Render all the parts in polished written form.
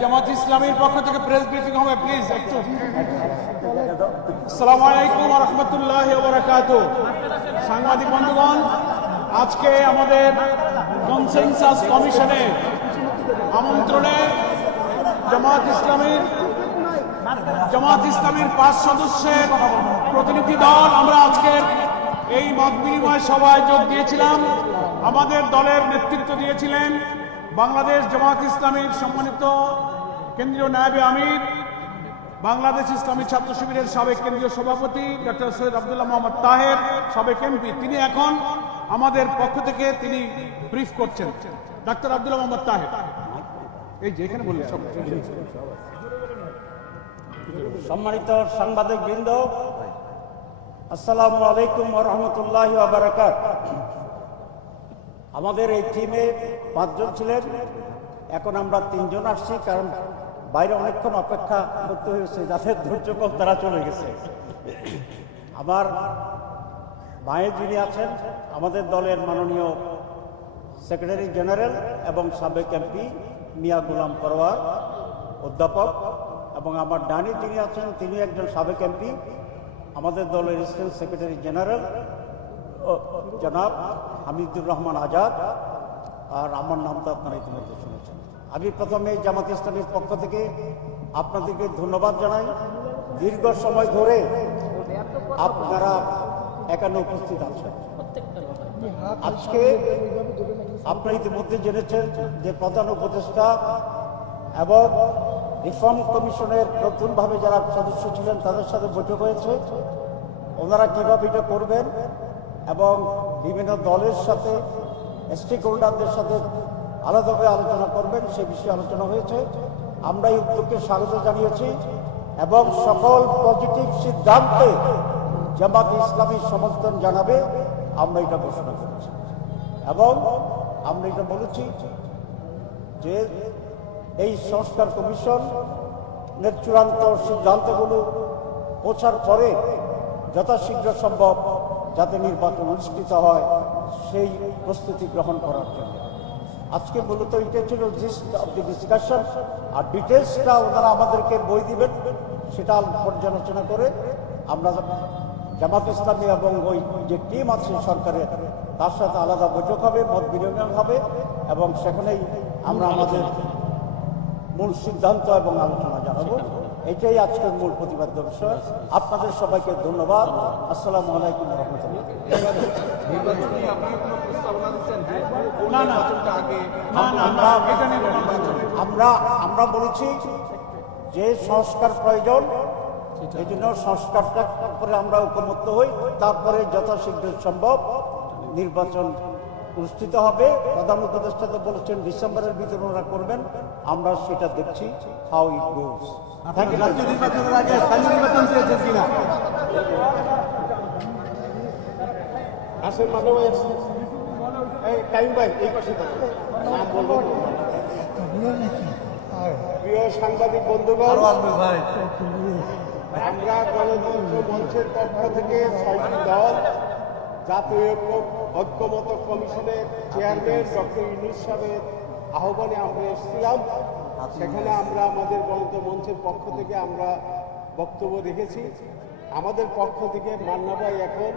জামাত ইসলামীর পক্ষ থেকে প্রেস ব্রিফিং হবে, প্লিজ একটু। আসসালামু আলাইকুম ওয়া রাহমাতুল্লাহি ওয়া বারাকাতুহু। সাংবাদিক বন্ধুগণ, আজকে আমাদের কনসেনসাস কমিশনের আমন্ত্রণে জামাত ইসলামীর 5 সদস্যের প্রতিনিধি দল আমরা আজকে এই মত বিনিময় সভায় যোগ দিয়েছিলাম। আমাদের দলের নেতৃত্ব দিয়েছিলেন বাংলাদেশ জামাত ইসলামীর সম্মানিত কেন্দ্রীয় নায়েবে আমির, বাংলাদেশ ইসলামী ছাত্র শিবিরের সাবেক কেন্দ্রীয় সভাপতি ডক্টর সৈয়দ আব্দুল্লাহ মোহাম্মদ তাহের, সাবেক এমপি। তিনি এখন আমাদের পক্ষ থেকে তিনি ব্রিফ করছেন। ডক্টর আব্দুল্লাহ মোহাম্মদ তাহের, এই যে এখানে বললেন। সম্মানিত সাংবাদিক বৃন্দ, আসসালামু আলাইকুম ওয়া রাহমাতুল্লাহি ওয়া বারাকাতুহু। আমাদের এই টিমে 5 জন ছিলেন, এখন আমরা 3 জন আসছি, কারণ বাইরে অনেকক্ষণ অপেক্ষা করতে হয়েছে, যাদের ধৈর্য কম তারা চলে গেছে। আমার মায়ের যিনি আছেন আমাদের দলের মাননীয় সেক্রেটারি জেনারেল এবং সাবেক এমপি মিয়া গোলাম পরোয়ার অধ্যাপক, এবং আমার ডানি যিনি আছেন তিনি একজন সাবেক এমপি, আমাদের দলের অ্যাসিস্ট্যান্ট সেক্রেটারি জেনারেল জনাব হামিদুর রহমান আজাদ, আর আমার নাম তো আপনারা ইতিমধ্যে শুনেছেন। আমি প্রথমে জামাত ইসলামীর পক্ষ থেকে আপনাদেরকে ধন্যবাদ জানাই। দীর্ঘ সময় ধরে আপনারা এখানে উপস্থিত আছেন। আজকে আপনারা ইতিমধ্যে জেনেছেন যে প্রধান উপদেষ্টা এবং রিফর্ম কমিশনের নতুনভাবে যারা সদস্য ছিলেন তাদের সাথে বৈঠক হয়েছে। ওনারা কীভাবে এটা করবেন এবং বিভিন্ন দলের সাথে স্টেক হোল্ডারদের সাথে আলাদাভাবে আলোচনা করবেন সে বিষয়ে আলোচনা হয়েছে। আমরা এই উদ্যোগকে স্বাগত জানিয়েছি এবং সকল পজিটিভ সিদ্ধান্তে জামাত ইসলামী সমর্থন জানাবে আমরা এটা ঘোষণা করেছি। এবং আমরা এটা বলেছি যে এই সংস্কার কমিশনের চূড়ান্ত সিদ্ধান্তগুলো পৌঁছার পরে যথাশীঘ্র সম্ভব যাতে নির্বাচন অনুষ্ঠিত হয় সেই প্রস্তুতি গ্রহণ করার জন্য আজকে মূলত এটা ছিল জিস্ট অফ দি ডিসকাশন। আর ডিটেলসটা ওনারা আমাদেরকে বই দিবেন, সেটা পর্যালোচনা করে আমরা জামাত ইসলামী এবং ওই যে টিম আছে সরকারের তার সাথে আলাদা বৈঠক হবে, মত বিনিময় হবে এবং সেখানেই আমরা আমাদের মূল সিদ্ধান্ত এবং আলোচনা জানাবো। এটাই আজকের মূল প্রতিপাদ্য বিষয়। আপনাদের সবাইকে ধন্যবাদ। আসসালামু আলাইকুম ওয়া রাহমাতুল্লাহ। আমরা বলেছি যে সংস্কার প্রয়োজন, এই জন্য সংস্কারটা করে আমরা ঐকমত্য হই, তারপরে যথাশীঘ্র সম্ভব নির্বাচন অনুষ্ঠিত হবে। প্রধান উপদেষ্টা তো বলেছেন ডিসেম্বরের ভিতরে ওরা করবেন, আমরা সেটা দেখছি হাউ ইট গোস। নির্বাচনের আগে স্থানীয় নির্বাচন চেয়েছেন কিনা? আসেন মানব ভাই, এই পাশে নাম বলবো। প্রিয় সাংবাদিক বন্ধুগণ, আমরা গণতন্ত্র মঞ্চের পক্ষ থেকে 6টি দল জাতীয় ঐক্যমত কমিশনের চেয়ারম্যান ডক্টর ইউনূস সাহেবের আহ্বানে আমরা এসেছিলাম। সেখানে আমরা আমাদের গণতন্ত্র মঞ্চের পক্ষ থেকে আমরা বক্তব্য রেখেছি। আমাদের পক্ষ থেকে মান্নাভাই এখন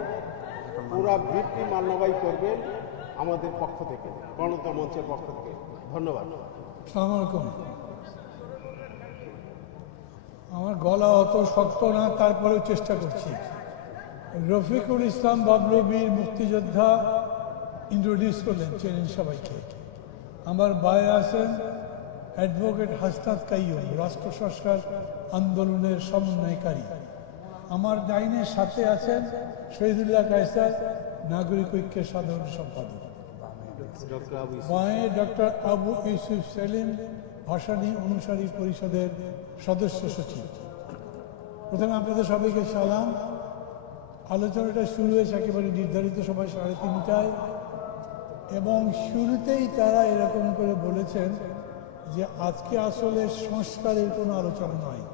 পুরা ব্রিফটি মান্নাভাই করবেন আমাদের পক্ষ থেকে, গণতন্ত্র মঞ্চের পক্ষ থেকে। ধন্যবাদ। আসসালামু আলাইকুম। আমার গলা অত শক্ত না, তারপরেও চেষ্টা করছি। রফিকুল ইসলাম বাবলু বীর মুক্তিযোদ্ধা ইন্ট্রোডিউস করলেন, চেনেন সবাইকে। আমার বাইরে আছেন অ্যাডভোকেট হাসনাত কাইয়ুম, রাষ্ট্র সংস্কার আন্দোলনের সমন্বয়কারী। আমার ডাইনের সাথে আছেন শহীদুল্লাহ কায়সার, নাগরিক ঐক্যের সাধারণ সম্পাদক। বাঁয়ে ডক্টর আবু ইউসুফ সেলিম, ভাসানী অনুসারী পরিষদের সদস্য সচিব। প্রথমে আপনাদের সবাইকে সালাম। আলোচনাটা শুরু হয়েছে একেবারে নির্ধারিত সময় 3:30টায়, এবং শুরুতেই তারা এরকম করে বলেছেন যে আজকে আসলে সংস্কারের কোনো আলোচনা নয়,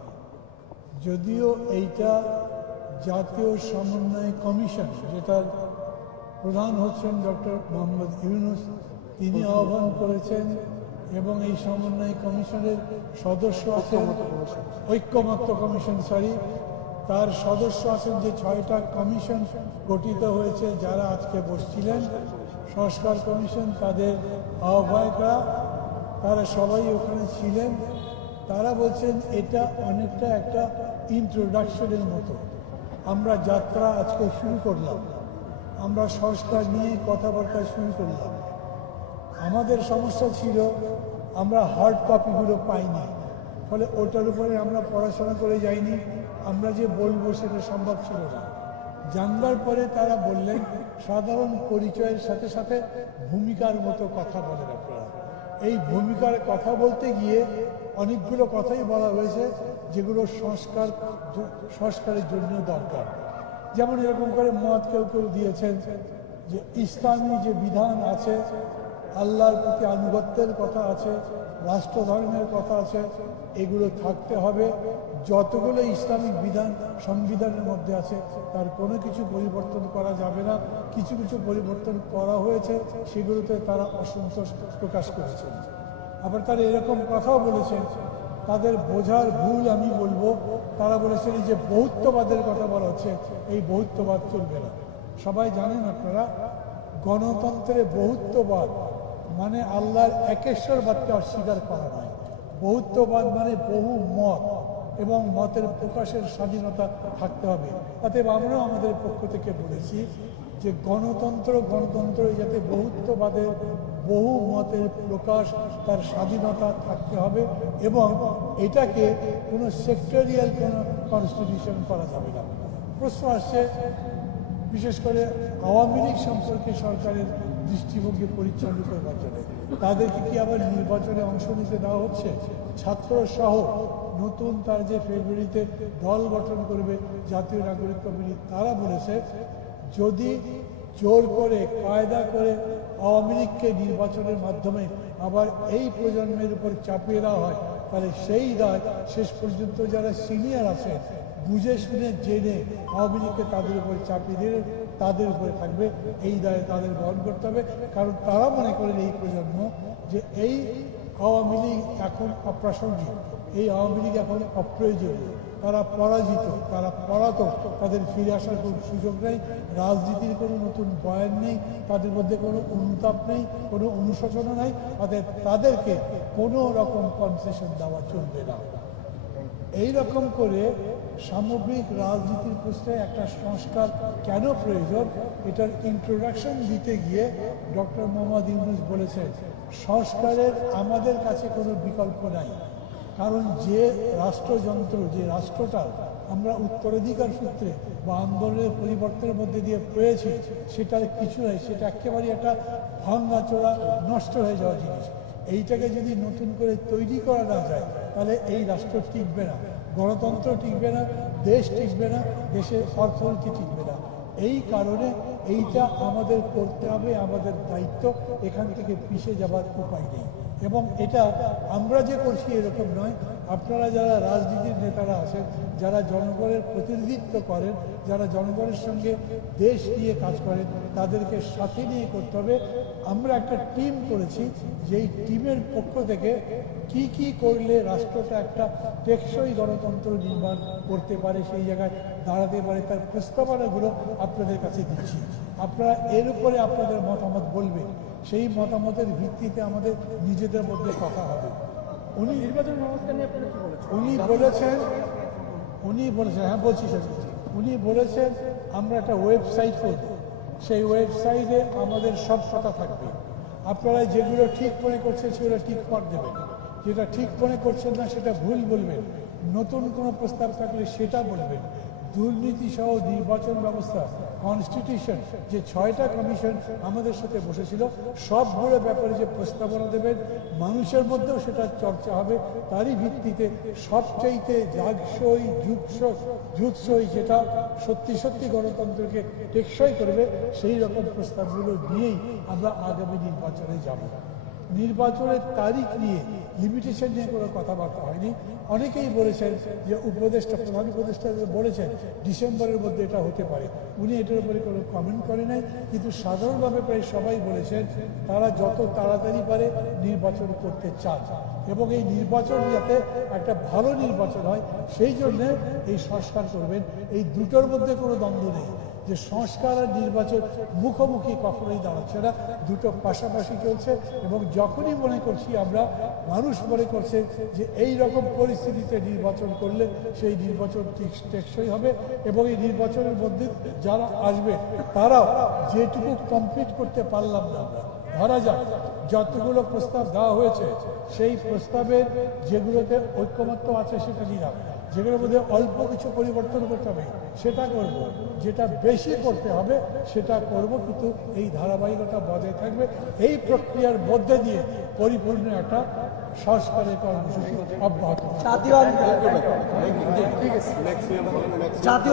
যদিও এইটা জাতীয় সমন্বয় কমিশন, যেটার প্রধান হচ্ছেন ডক্টর মোহাম্মদ ইউনূস, তিনি আহ্বান করেছেন এবং এই সমন্বয় কমিশনের সদস্য আছেন, ঐক্যমত্য কমিশন তার সদস্য আছেন যে 6টা কমিশন গঠিত হয়েছে যারা আজকে বসছিলেন। সংস্কার কমিশন তাদের আহ্বায়করা তারা সবাই ওখানে ছিলেন। তারা বলছেন এটা অনেকটা একটা ইন্ট্রোডাকশনের মতো। আমরা যাত্রা আজকে শুরু করলাম, আমরা সংস্কার নিয়ে কথাবার্তা শুরু করলাম। আমাদের সমস্যা ছিল আমরা হার্ড কপিগুলো পাইনি, ফলে ওটার উপরে আমরা পড়াশোনা করে যাইনি, আমরা যে বলবো সেটা সম্ভব ছিল না। জানবার পরে তারা বললেন সাধারণ পরিচয়ের সাথে সাথে ভূমিকার মতো কথা বলেন আপনারা। এই ভূমিকার কথা বলতে গিয়ে অনেকগুলো কথাই বলা হয়েছে যেগুলো সংস্কারের জন্য দরকার। যেমন এরকম করে মত কেউ কেউ দিয়েছেন যে ইসলামী যে বিধান আছে, আল্লাহর প্রতি আনুগত্যের কথা আছে, রাষ্ট্রধর্মের কথা আছে, এগুলো থাকতে হবে। যতগুলো ইসলামিক বিধান সংবিধানের মধ্যে আছে তার কোনো কিছু পরিবর্তন করা যাবে না। কিছু কিছু পরিবর্তন করা হয়েছে, সেগুলোতে তারা অসন্তোষ প্রকাশ করেছেন। আবার তারা এরকম কথাও বলেছেন, তাদের বোঝার ভুল আমি বলবো, তারা বলেছেন এই যে বহুত্ববাদের কথা বলা হচ্ছে, এই বহুত্ববাদ চলবে না। সবাই জানেন আপনারা, গণতন্ত্রে বহুত্ববাদ মানে আল্লাহর একেশ্বরবাদকে অস্বীকার করা নয়। বহুত্ববাদ মানে বহু মত এবং মতের প্রকাশের স্বাধীনতা থাকতে হবে। অতএব আমরাও আমাদের পক্ষ থেকে বলেছি যে গণতন্ত্র যাতে বহুত্ববাদের বহু মতের প্রকাশ তার স্বাধীনতা থাকতে হবে এবং এটাকে কোনো সেক্টরিয়াল কোনো কনস্টিটিউশন করা যাবে না। প্রশ্ন আসছে বিশেষ করে আওয়ামী লীগ সম্পর্কে সরকারের দৃষ্টিভঙ্গি পরিচালিত করবার জন্য তাদেরকে কি আবার নির্বাচনে অংশ নিতে দেওয়া হচ্ছে? ছাত্র সহ নতুন তার যে ফেব্রুয়ারিতে দল গঠন করবে জাতীয় নাগরিক কমিটি, তারা বলেছে যদি জোর করে কায়দা করে আওয়ামী লীগকে নির্বাচনের মাধ্যমে আবার এই প্রজন্মের উপর চাপিয়ে দেওয়া হয়, তাহলে সেই দায় শেষ পর্যন্ত যারা সিনিয়র আছে বুঝে শুনে জেনে আওয়ামী লীগকে তাদের উপর চাপিয়ে দিলে তাদের উপরে থাকবে, এই দায় তাদের বহন করতে হবে। কারণ তারা মনে করেন এই প্রজন্ম যে এই আওয়ামী লীগ এখন অপ্রাসঙ্গিক, এই আওয়ামী লীগ এখন অপ্রয়োজনীয়, তারা পরাজিত, তারা পলাতক, তাদের ফিরে আসার কোনো সুযোগ নেই, রাজনীতির কোনো নতুন বয়ান নেই, তাদের মধ্যে কোনো অনুতাপ নেই, কোনো অনুশোচনা নেই, অর্থাৎ তাদেরকে কোনো রকম কনসেশন দেওয়া চলবে না। এই রকম করে সামগ্রিক রাজনীতির প্রশ্নে একটা সংস্কার কেন প্রয়োজন, এটার ইন্ট্রোডাকশন দিতে গিয়ে ডক্টর মোহাম্মদ ইউনূস বলেছেন সংস্কারের আমাদের কাছে কোনো বিকল্প নাই। কারণ যে রাষ্ট্রযন্ত্র, যে রাষ্ট্রটা আমরা উত্তরাধিকার সূত্রে বা আন্দোলনের পরিবর্তনের মধ্যে দিয়ে পেয়েছি, সেটার কিছু নেই, সেটা একেবারে একটা ভাঙাচোরা নষ্ট হয়ে যাওয়া জিনিস। এইটাকে যদি নতুন করে তৈরি করা না যায় তাহলে এই রাষ্ট্র টিকবে না, গণতন্ত্র টিকবে না, দেশ টিকবে না, দেশের অর্থনীতি টিকবে না। এই কারণে এইটা আমাদের করতে হবে, আমাদের দায়িত্ব, এখান থেকে পিছিয়ে যাবার উপায় নেই। এবং এটা আমরা যে করছি এরকম নয়, আপনারা যারা রাজনীতির নেতারা আছেন, যারা জনগণের প্রতিনিধিত্ব করেন, যারা জনগণের সঙ্গে দেশ নিয়ে কাজ করেন, তাদেরকে সাথে নিয়ে করতে হবে। আমরা একটা টিম করেছি, যেই টিমের পক্ষ থেকে কি কি করলে রাষ্ট্রটা একটা টেকসই গণতন্ত্র নির্মাণ করতে পারে, সেই জায়গায় দাঁড়াতে পারে, তার প্রস্তাবনাগুলো আপনাদের কাছে দিচ্ছি। আপনারা এর উপরে আপনাদের মতামত বলবেন, সেই মতামতের ভিত্তিতে আমাদের নিজেদের মধ্যে কথা হবে। উনি নির্বাচন ব্যবস্থা নিয়ে আপনারা কি বলেছেন? উনি বলেছেন হ্যাঁ বলছি স্যার, উনি বলেছেন আমরা একটা ওয়েবসাইট করব, সেই ওয়েবসাইটে আমাদের সব কথা থাকবে। আপনারা যেগুলো ঠিক মনে করছেন সেগুলো ঠিক মার্ক দেবেন, যেটা ঠিক মনে করছেন না সেটা ভুল বলবেন, নতুন কোনো প্রস্তাব থাকলে সেটা বলবেন। দুর্নীতি সহ নির্বাচন ব্যবস্থা, কনস্টিটিউশন, যে 6টা কমিশন আমাদের সাথে বসেছিল, সবগুলো ব্যাপারে যে প্রস্তাবনা দেবেন, মানুষের মধ্যেও সেটা চর্চা হবে। তারই ভিত্তিতে সবচাইতে জাগসই যুগসই, যেটা সত্যি সত্যি গণতন্ত্রকে টেকসই করবে, সেই রকম প্রস্তাবগুলো নিয়েই আমরা আগামী নির্বাচনে যাব। নির্বাচনের তারিখ নিয়ে লিমিটেশন নিয়ে কোনো কথাবার্তা হয়নি। অনেকেই বলেছেন যে প্রধান উপদেষ্টা বলেছেন ডিসেম্বরের মধ্যে এটা হতে পারে, উনি এটার উপরে কোনো কমেন্ট করে নাই। কিন্তু সাধারণভাবে প্রায় সবাই বলেছেন তারা যত তাড়াতাড়ি পারে নির্বাচন করতে চান এবং এই নির্বাচন যাতে একটা ভালো নির্বাচন হয় সেই জন্যে এই সংস্কার করবেন। এই দুটোর মধ্যে কোনো দ্বন্দ্ব নেই যে সংস্কার আর নির্বাচন মুখোমুখি কখনোই দাঁড়াচ্ছে না, দুটো পাশাপাশি চলছে। এবং যখনই মনে করছি আমরা, মানুষ মনে করছে যে এই রকম পরিস্থিতিতে নির্বাচন করলে সেই নির্বাচন টেকসই হবে এবং এই নির্বাচনের মধ্যে যারা আসবে তারাও যেটুকু কমপ্লিট করতে পারলাম না আমরা, ধরা যাক যতগুলো প্রস্তাব দেওয়া হয়েছে সেই প্রস্তাবের যেগুলোতে ঐক্যমত্য আছে সেটা নিলাম, যেগুলোর মধ্যে অল্প কিছু পরিবর্তন করতে হবে সেটা করব, যেটা বেশি করতে হবে সেটা করব, কিন্তু এই ধারাবাহিকতা বজায় থাকবে। এই প্রক্রিয়ার মধ্যে দিয়ে পরিপূর্ণ একটা সংস্কারের কর্মসূচি অব্যাহত জাতীয়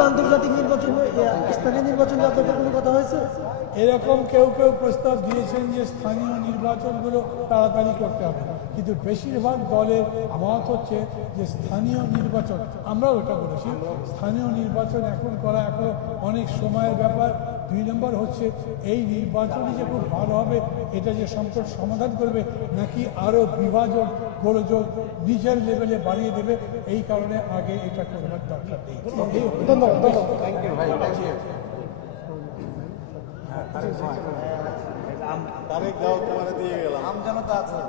আন্তর্জাতিক নির্বাচন, স্থানীয় নির্বাচন আপনাদের কোনো কথা হয়েছে? এরকম কেউ কেউ প্রস্তাব দিয়েছেন যে স্থানীয় নির্বাচনগুলো তাড়াতাড়ি করতে হবে, কিন্তু বেশিরভাগ দলের মত হচ্ছে যে স্থানীয় নির্বাচন, আমরাও এটা বলেছি, স্থানীয় নির্বাচন এখন করা এখন অনেক সময়ের ব্যাপার। 2 নম্বর হচ্ছে এই নির্বাচনই যে খুব ভালো হবে এটা যে সংকট সমাধান করবে নাকি আরও বিভাজন গোলযোগ নিজের লেভেলে বাড়িয়ে দেবে, এই কারণে আগে এটা করবার দরকার নেই। তারেক দাও তোমারে দিয়ে গেলাম। আমজনতা আছে।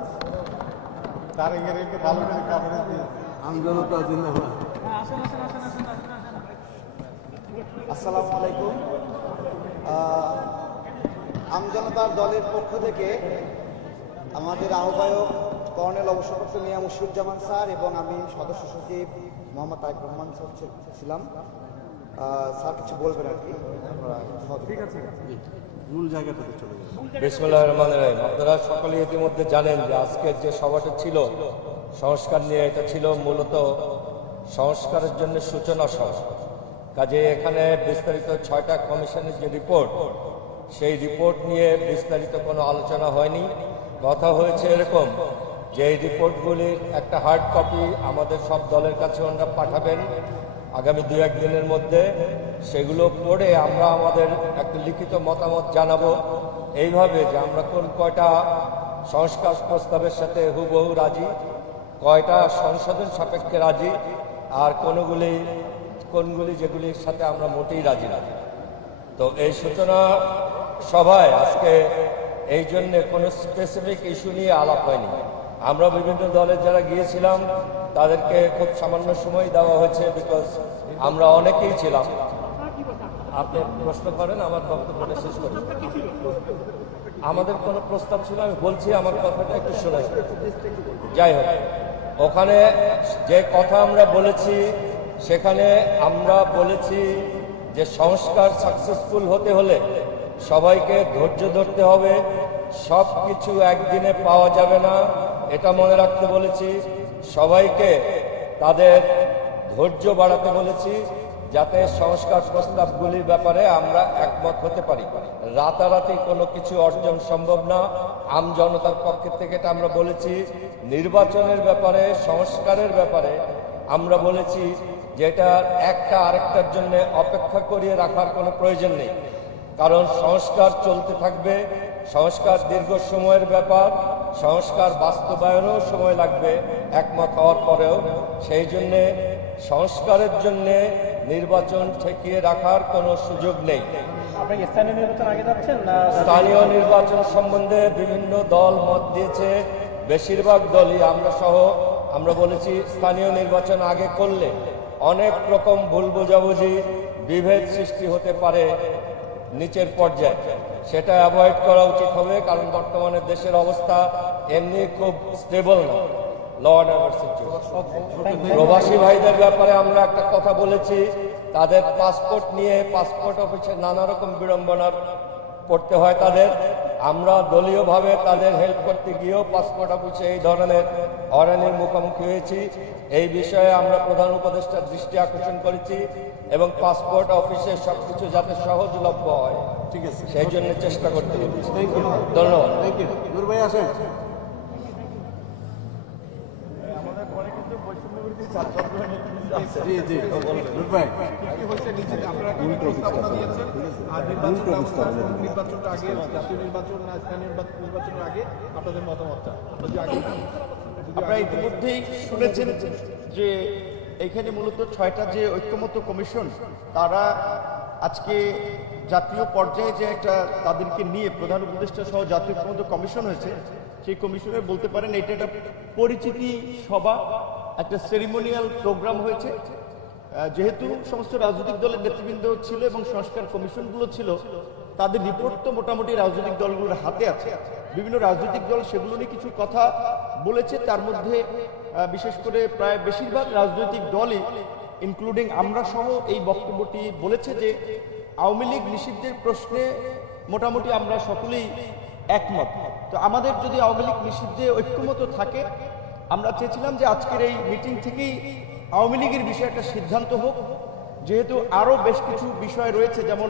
তারেকের একটু ভালো করে কাভারেজ দিয়ে। আমজনতা জিন্দাবাদ। আসসালামু আলাইকুম। আমজনতার দলের পক্ষ থেকে আমাদের আহ্বায়ক কর্নেল অবসরপ্রাপ্ত মিয়া মুশিরুজ্জামান স্যার এবং আমি সদস্য সচিব মোহাম্মদ তারেক রহমান স্যার ছিলাম। স্যার কিছু বলবেন আর কি, ঠিক আছে। মূল জায়গাটাতে চলে যাবে। বিসমিল্লাহির রহমানির রহিম। আপনারা সকলে ইতিমধ্যে জানেন যে আজকের যে সভাটা ছিল সংস্কার নিয়ে, এটা ছিল মূলত সংস্কারের জন্য সূচনা সভা। কাজে এখানে বিস্তারিত 6টা কমিশনের যে রিপোর্ট, সেই রিপোর্ট নিয়ে বিস্তারিত কোনো আলোচনা হয়নি। কথা হয়েছে এরকম যে এই রিপোর্টগুলির একটা হার্ড কপি আমাদের সব দলের কাছে ওনারা পাঠাবেন আগামী 2-1 দিনের মধ্যে। সেগুলো পড়ে আমরা আমাদের একটা লিখিত মতামত জানাবো, এইভাবে যে আমরা কয়টা সংস্কার প্রস্তাবের সাথে হুবহু রাজি, কয়টা সংশোধন সাপেক্ষে রাজি, আর কোনগুলি যেগুলির সাথে আমরা মোটেই রাজি না। তো এই সূচনা সভায় আজকে এই জন্যে কোনো স্পেসিফিক ইস্যু নিয়ে আলাপ হয়নি। আমরা বিভিন্ন দলের যারা গিয়েছিলাম তাদেরকে খুব সামান্য সময় দেওয়া হয়েছে, বিকজ আমরা অনেকেই ছিলাম। আপনি প্রশ্ন করেন, আমার বক্তব্যটা শেষ করি। আমাদের কোনো প্রস্তাব ছিল, আমি বলছি আমার কথাটা একটু শোনাই। যাই হোক, ওখানে যে কথা আমরা বলেছি সেখানে আমরা বলেছি যে সংস্কার সাকসেসফুল হতে হলে সবাইকে ধৈর্য ধরতে হবে, সব কিছু একদিনে পাওয়া যাবে না, এটা মনে রাখতে বলেছি। সবাইকে তাদের ধৈর্য বাড়াতে বলেছি যাতে সংস্কার প্রস্তাবগুলির ব্যাপারে আমরা একমত হতে পারি। রাতারাতি কোনো কিছু অর্জন সম্ভব না। আমজনতার পক্ষ থেকে এটা আমরা বলেছি। নির্বাচনের ব্যাপারে, সংস্কারের ব্যাপারে আমরা বলেছি যে এটা একটা আরেকটার জন্য অপেক্ষা করিয়ে রাখার কোনো প্রয়োজন নেই, কারণ সংস্কার চলতে থাকবে। সংস্কার দীর্ঘ সময়ের ব্যাপার, সংস্কার বাস্তবায়নেও সময় লাগবে একমত হওয়ার পরেও। সেই জন্যে সংস্কারের জন্যে নির্বাচন ঠেকিয়ে রাখার কোনো সুযোগ নেই। স্থানীয় নির্বাচন সম্বন্ধে বিভিন্ন দল মত দিয়েছে, বেশিরভাগ দলই আমরা সহ আমরা বলেছি স্থানীয় নির্বাচন আগে করলে অনেক রকম ভুল বোঝাবুঝি, বিভেদ সৃষ্টি হতে পারে নিচের পর্যায়ে, সেটা অ্যাভয়েড করা উচিত হবে। কারণ বর্তমানে দেশের অবস্থা এমনি খুব স্টেবল না, ল অ্যান্ড অর্ডার সিচুয়েশন। প্রবাসী ভাইদের ব্যাপারে আমরা একটা কথা বলেছি, তাদের পাসপোর্ট নিয়ে পাসপোর্ট অফিসে নানা রকম বিড়ম্বনার পড়তে হয় তাদের। আমরা দলীয়ভাবে তাদের হেল্প করতে গিয়েও পাসপোর্ট অফিসে এই ধরনের হয়রানির মুখোমুখি হয়েছি। এই বিষয়ে আমরা প্রধান উপদেষ্টার দৃষ্টি আকর্ষণ করেছি এবং পাসপোর্ট অফিসে সবকিছু যাতে সহজলভ্য হয়, ঠিক আছে, সেই জন্য চেষ্টা করতে হবে। থ্যাংক ইউ, ধন্যবাদ। Thank you. নূর ভাই আসেন। জি জি ভাই কি হয়েছে নিচে আপনারা কি প্রস্তাবনা দিয়েছেন আর নির্বাচনটা আগে জাতীয় নির্বাচন না স্থানীয় নির্বাচনের আগে আপনাদের মতামতটা যদি আগে আপনারা ইতিমধ্যেই শুনেছেন যে এখানে মূলত 6টা যে ঐক্যমত্য কমিশন তারা আজকে জাতীয় পর্যায়ে যে একটা তাদেরকে নিয়ে প্রধান উপদেষ্টা সহ জাতীয় ঐক্যমত্য কমিশন হয়েছে সেই কমিশনে বলতে পারেন এটা একটা পরিচিতি সভা, একটা সেরিমোনিয়াল প্রোগ্রাম হয়েছে। যেহেতু সমস্ত রাজনৈতিক দলের নেতৃবৃন্দ ছিল এবং সংস্কার কমিশনগুলো ছিল, তাদের রিপোর্ট তো মোটামুটি রাজনৈতিক দলগুলোর হাতে আছে। বিভিন্ন রাজনৈতিক দল সেগুলো নিয়ে কিছু কথা বলেছে, তার মধ্যে বিশেষ করে প্রায় বেশিরভাগ রাজনৈতিক দলই ইনক্লুডিং আমরা সহ এই বক্তব্যটি বলেছে যে আওয়ামী লীগ নিষিদ্ধের প্রশ্নে মোটামুটি আমরা সকলেই একমত। তো আমাদের যদি আওয়ামী লীগ নিষিদ্ধে ঐক্যমত থাকে, আমরা চেয়েছিলাম যে আজকের এই মিটিং থেকেই আওয়ামী লীগের বিষয়ে একটা সিদ্ধান্ত হোক, যেহেতু আরও বেশ কিছু বিষয় রয়েছে, যেমন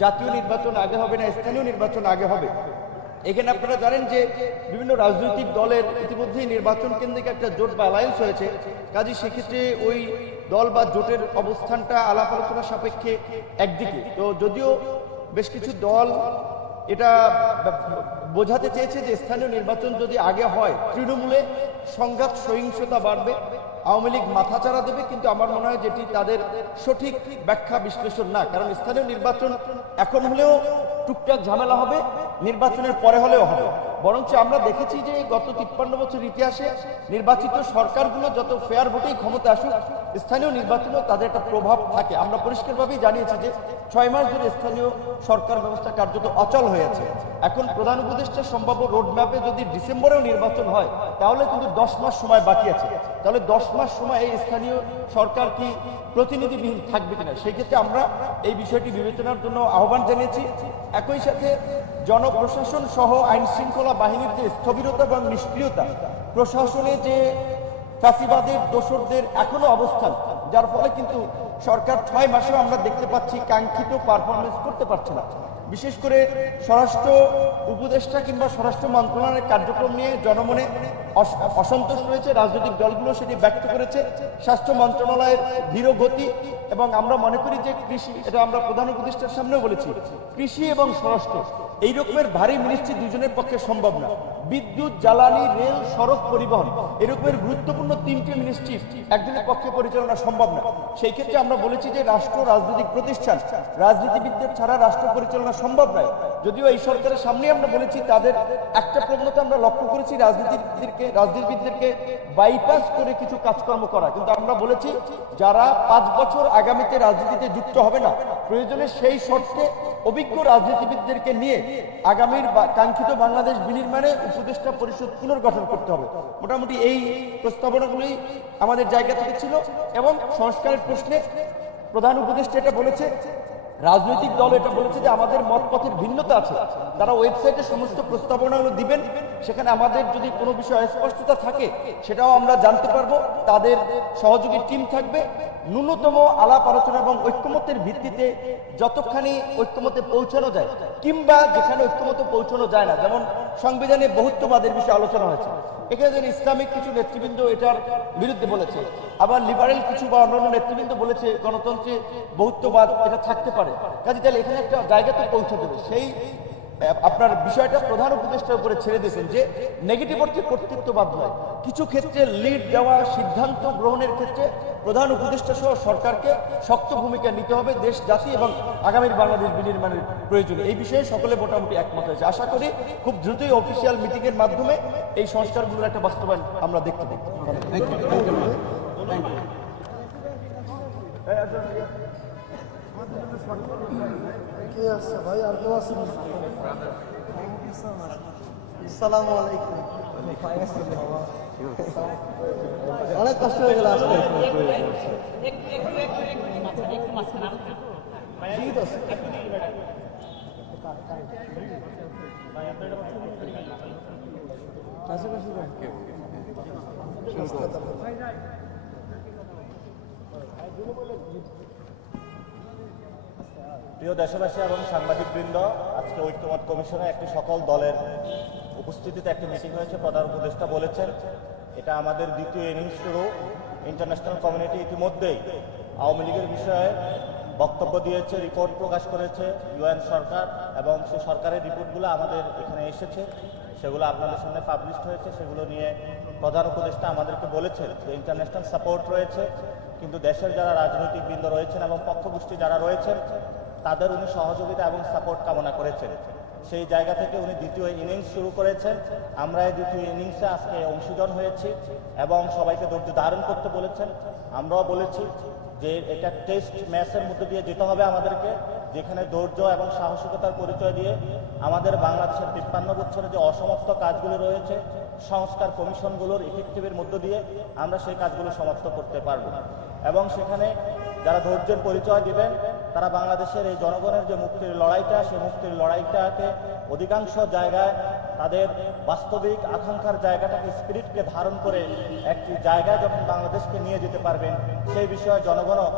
জাতীয় নির্বাচন আগে হবে না স্থানীয় নির্বাচন আগে হবে। এখানে আপনারা জানেন যে বিভিন্ন রাজনৈতিক দলের ইতিমধ্যেই নির্বাচন কেন্দ্রিক একটা জোট বা অ্যালায়েন্স হয়েছে, কাজে সেক্ষেত্রে ওই দল বা জোটের অবস্থানটা আলাপ আলোচনা সাপেক্ষে একদিকে। তো যদিও বেশ কিছু দল এটা বোঝাতে চেয়েছে যে স্থানীয় নির্বাচন যদি আগে হয় তৃণমূলে সংঘাত সহিংসতা বাড়বে, আওয়ামী লীগ মাথাচাড়া দেবে, কিন্তু আমার মনে হয় যেটি তাদের সঠিক ব্যাখ্যা বিশ্লেষণ না। কারণ স্থানীয় নির্বাচন এখন হলেও টুকটাক ঝামেলা হবে, নির্বাচনের পরে হলেও হবে। বরঞ্চ আমরা দেখেছি যে গত 53 বছর ইতিহাসে নির্বাচিত সরকারগুলো যত ফেয়ার ভোটেই ক্ষমতা আসুক, স্থানীয় নির্বাচনেও তাদের একটা প্রভাব থাকে। আমরা পরিষ্কারভাবেই জানিয়েছি যে 6 মাস ধরে স্থানীয় সরকার ব্যবস্থা কার্যত অচল হয়ে আছে। এখন প্রধান উপদেষ্টা সম্ভাব্য রোডম্যাপে যদি ডিসেম্বরেও নির্বাচন হয়, তাহলে কিন্তু 10 মাস সময় বাকি আছে। তাহলে 10 মাস সময় এই স্থানীয় সরকার কি প্রতিনিধিবিহীন থাকবে কিনা, সেই ক্ষেত্রে আমরা এই বিষয়টি বিবেচনার জন্য আহ্বান জানিয়েছি। একই সাথে জনপ্রশাসন সহ আইন শৃঙ্খলা বাহিনীর যে স্থবিরতা এবং নিষ্ক্রিয়তা, প্রশাসনে যে ফ্যাসিবাদের দোসরদের এখনো অবস্থান, যার ফলে কিন্তু সরকার 6 মাসেও আমরা দেখতে পাচ্ছি কাঙ্ক্ষিত পারফরমেন্স করতে পারছে না। বিশেষ করে স্বরাষ্ট্র উপদেষ্টা কিংবা স্বরাষ্ট্র মন্ত্রণালয়ের কার্যক্রম নিয়ে জনমনে অসন্তোষ রয়েছে, রাজনৈতিক দলগুলো সেটি ব্যক্ত করেছে। স্বাস্থ্য মন্ত্রণালয়ের ধীর গতি, এবং আমরা মনে করি যে কৃষি, এটা আমরা প্রধান উপদেষ্টার সামনেও বলেছি, কৃষি এবং স্বরাষ্ট্র এই রকমের ভারী মিনিস্ট্রি দুজনের পক্ষে সম্ভব না। বিদ্যুৎ, জ্বালানি, রেল, সড়ক পরিবহন এরকমের গুরুত্বপূর্ণ 3টি মিনিস্ট্রি একজনের পক্ষে পরিচালনা সম্ভব না। সেই ক্ষেত্রে আমরা বলেছি যে রাষ্ট্র রাজনৈতিক প্রতিষ্ঠান, রাজনীতিবিদদের ছাড়া রাষ্ট্র পরিচালনা সম্ভব নয়। যদিও এই সরকারের সামনে আমরা বলেছি, তাদের একটা প্রবণতা আমরা লক্ষ্য করেছি, রাজনীতিবিদদেরকে বাইপাস করে কিছু কাজকর্ম করা। কিন্তু আমরা বলেছি যারা 5 বছর আগামীতে রাজনীতিতে যুক্ত হবে না, প্রয়োজনে সেই শর্তে অভিজ্ঞ রাজনীতিবিদদেরকে নিয়ে আগামীর কাঙ্ক্ষিত বাংলাদেশ বিনির্মাণে উপদেষ্টা পরিষদ পুনর্গঠন করতে হবে। মোটামুটি এই প্রস্তাবনাগুলি আমাদের জায়গা থেকে ছিল। এবং সংস্কারের প্রশ্নে প্রধান উপদেষ্টা এটা বলেছে, রাজনৈতিক দল এটা বলেছে যে আমাদের মত পথের ভিন্নতা আছে, তারা ওয়েবসাইটে সমস্ত প্রস্তাবনাগুলো দিবেন, সেখানে আমাদের যদি কোনো বিষয়ে অস্পষ্টতা থাকে সেটাও আমরা জানতে পারবো। তাদের সহযোগী টিম থাকবে। ন্যূনতম আলাপ আলোচনা এবং ঐক্যমতের ভিত্তিতে যতখানি ঐক্যমতে পৌঁছানো যায়, কিংবা যেখানে ঐক্যমতে পৌঁছানো যায় না, যেমন সংবিধানে বহুত্ববাদের বিষয়ে আলোচনা হয়েছে, এখানে যেন ইসলামিক কিছু নেতৃবৃন্দ এটার বিরুদ্ধে বলেছে, আবার লিবারেল কিছু বা অন্যান্য নেতৃবৃন্দ বলেছে গণতন্ত্রে বহুত্ববাদ এটা থাকতে পারে। কাজে তাহলে এখানে একটা জায়গাতে পৌঁছে দেবে, সেই আপনার বিষয়টা প্রধান উপদেষ্টার উপরে ছেড়ে দিয়েছেন যে নেগেটিভ অর্থে কর্তৃত্ববাদ নয়, কিছু ক্ষেত্রে লিড দেওয়া, সিদ্ধান্ত গ্রহণের ক্ষেত্রে প্রধান উপদেষ্টা সহ সরকারকে শক্ত ভূমিকা নিতে হবে দেশ, জাতি এবং আগামীর বাংলাদেশ বিনির্মাণের প্রয়োজনে। এই বিষয়ে সকলে মোটামুটি একমত হয়েছে। আশা করি খুব দ্রুতই অফিসিয়াল মিটিং এর মাধ্যমে এই সংস্কারগুলোর একটা বাস্তবায়ন আমরা দেখতে পাবো। কে আছে ভাই, আর কেউ আছে? আসসালামু আলাইকুম। অনেক কষ্ট হয়ে গেল আসলে। প্রিয় দেশবাসী এবং সাংবাদিকবৃন্দ, আজকে ঐক্যমত কমিশনে একটি সকল দলের উপস্থিতিতে একটি মিটিং হয়েছে। প্রধান উপদেষ্টা বলেছেন এটা আমাদের দ্বিতীয় ইনিংস শুরু। ইন্টারন্যাশনাল কমিউনিটি ইতিমধ্যেই আওয়ামী লীগের বিষয়ে বক্তব্য দিয়েছে, রিপোর্ট প্রকাশ করেছে ইউএন সরকার, এবং সেই সরকারের রিপোর্টগুলো আমাদের এখানে এসেছে, সেগুলো আপনাদের সামনে পাবলিশড হয়েছে। সেগুলো নিয়ে প্রধান উপদেষ্টা আমাদেরকে বলেছেন যে ইন্টারন্যাশনাল সাপোর্ট রয়েছে, কিন্তু দেশের যারা রাজনৈতিকবৃন্দ রয়েছেন এবং পক্ষগোষ্ঠী যারা রয়েছেন তাদের উনি সহযোগিতা এবং সাপোর্ট কামনা করেছেন। সেই জায়গা থেকে উনি দ্বিতীয় ইনিংস শুরু করেছেন। আমরা এই দ্বিতীয় ইনিংসে আজকে অংশীজন হয়েছি এবং সবাইকে ধৈর্য ধারণ করতে বলেছেন। আমরাও বলেছি যে এটা টেস্ট ম্যাচের মধ্যে দিয়ে যেতে হবে আমাদেরকে, যেখানে ধৈর্য এবং সাহসিকতার পরিচয় দিয়ে আমাদের বাংলাদেশের 53 বছরে যে অসমাপ্ত কাজগুলো রয়েছে সংস্কার কমিশনগুলোর ইফেক্টিভের মধ্য দিয়ে আমরা সেই কাজগুলো সমাপ্ত করতে পারব। এবং সেখানে যারা ধৈর্যের পরিচয় দিবেন তারা বাংলাদেশের এই জনগণের যে মুক্তির লড়াইটা, সেই মুক্তির লড়াইটাকে অধিকাংশ জায়গায় তাদের বাস্তবিক আকাঙ্ক্ষার জায়গাটাকে, স্পিরিটকে ধারণ করে একটি জায়গায় যখন বাংলাদেশকে নিয়ে যেতে পারবেন, সেই বিষয়ে জনগণও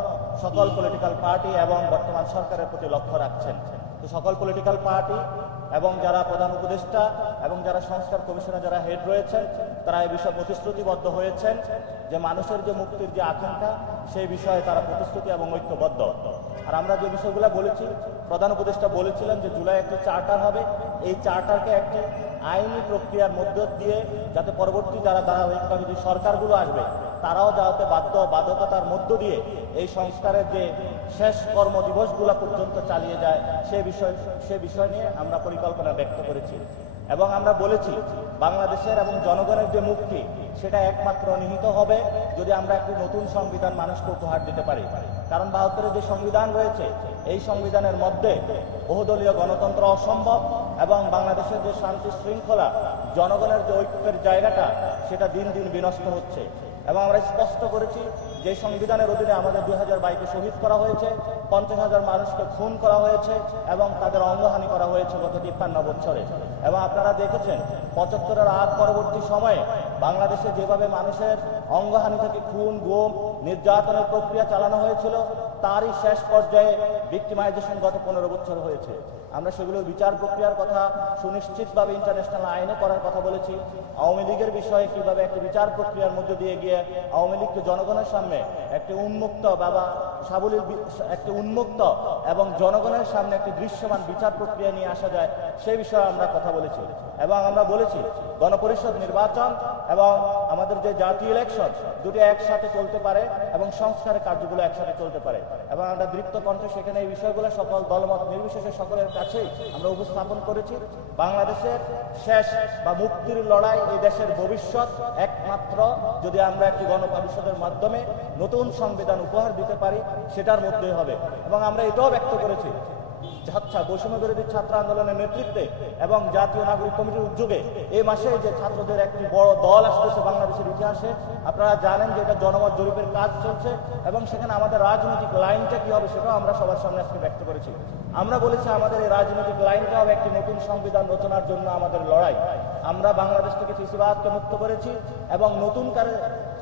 সকল পলিটিক্যাল পার্টি এবং বর্তমান সরকারের প্রতি লক্ষ্য রাখছেন। তো সকল পলিটিক্যাল পার্টি এবং যারা প্রধান উপদেষ্টা এবং যারা সংস্কার কমিশনে যারা হেড রয়েছেন তারা এই বিষয়ে প্রতিশ্রুতিবদ্ধ হয়েছেন যে মানুষের যে মুক্তির যে আকাঙ্ক্ষা সেই বিষয়ে তারা প্রতিশ্রুতি এবং ঐক্যবদ্ধ। আর আমরা যে বিষয়গুলো বলেছি, প্রধান উপদেষ্টা বলেছিলেন যে জুলাই একটি চার্টার হবে, এই চার্টারকে একটি আইনি প্রক্রিয়ার মধ্য দিয়ে যাতে পরবর্তী যারা ধারাবাহিকভাবে যে সরকারগুলো আসবে তারাও যাতে বাধ্যতার মধ্য দিয়ে এই সংস্কারের যে শেষ কর্মদিবসগুলো পর্যন্ত চালিয়ে যায় সে বিষয় নিয়ে আমরা পরিকল্পনা ব্যক্ত করেছি। এবং আমরা বলেছি বাংলাদেশের এবং জনগণের যে মুক্তি সেটা একমাত্র নিহিত হবে যদি আমরা একটি নতুন সংবিধান মানুষকে উপহার দিতে পারি। কারণ 72-এর যে সংবিধান রয়েছে এই সংবিধানের মধ্যে বহুদলীয় গণতন্ত্র অসম্ভব এবং বাংলাদেশের যে শান্তি শৃঙ্খলা, জনগণের যে ঐক্যের জায়গাটা সেটা দিন দিন বিনষ্ট হচ্ছে। এবং আমরা স্পষ্ট করেছি যে সংবিধানের অধীনে আমাদের 2000 বাইকে শহীদ করা হয়েছে, 50,000 মানুষকে খুন করা হয়েছে এবং তাদের অঙ্গহানি করা হয়েছে গত 53 বছরে। এবং আপনারা দেখেছেন 75-এর আগ পরবর্তী সময়ে বাংলাদেশে যেভাবে মানুষের অঙ্গহানি থেকে খুন, গুম, নির্যাতনের প্রক্রিয়া চালানো হয়েছিল তারই শেষ পর্যায়ে ভিক্টিমাইজেশন গত 15 বছর হয়েছে। আমরা সেগুলোর বিচার প্রক্রিয়ার কথা সুনিশ্চিতভাবে ইন্টারন্যাশনাল আইনে করার কথা বলেছি। আওয়ামী লীগের বিষয়ে কিভাবে একটি বিচার প্রক্রিয়ার মধ্যে দিয়ে গিয়ে আওয়ামী লীগকে জনগণের সামনে একটি উন্মুক্ত সাবলীল একটি উন্মুক্ত এবং জনগণের সামনে একটি দৃশ্যমান বিচার প্রক্রিয়া নিয়ে আসা যায় সেই বিষয়ে আমরা কথা বলেছি। এবং আমরা বলেছি গণপরিষদ নির্বাচন এবং আমাদের যে জাতীয় ইলেকশন দুটি একসাথে চলতে পারে এবং সংস্কারের কার্যগুলো একসাথে চলতে পারে। এবং আমরা দৃপ্ত কণ্ঠে সেখানে এই বিষয়গুলো সকল দলমত নির্বিশেষে সকলের কাছেই আমরা উপস্থাপন করেছি। বাংলাদেশের শেষ বা মুক্তির লড়াই, এই দেশের ভবিষ্যৎ একমাত্র যদি আমরা একটি গণপরিষদের মাধ্যমে নতুন সংবিধান উপহার দিতে পারি সেটার মধ্যেই হবে। এবং আমরা এটাও ব্যক্ত করেছি বৈষম্য বিরোধী ছাত্র আন্দোলনের নেতৃত্বে এবং জাতীয় নাগরিক কমিটির উদ্যোগে এই মাসে যে ছাত্রদের একটি বড় দল আসতেছে বাংলাদেশের ইতিহাসে, আপনারা জানেন যে এটা জনমত জরিপের কাজ চলছে এবং সেখানে আমাদের রাজনৈতিক লাইনটা কি হবে সেটাও আমরা সবার সামনে আজকে ব্যক্ত করেছি। আমরা বলেছি আমাদের এই রাজনৈতিক লাইনটা হবে একটি নতুন সংবিধান রচনার জন্য আমাদের লড়াই। আমরা বাংলাদেশ থেকে ফেসিবাদকে মুক্ত করেছি এবং নতুন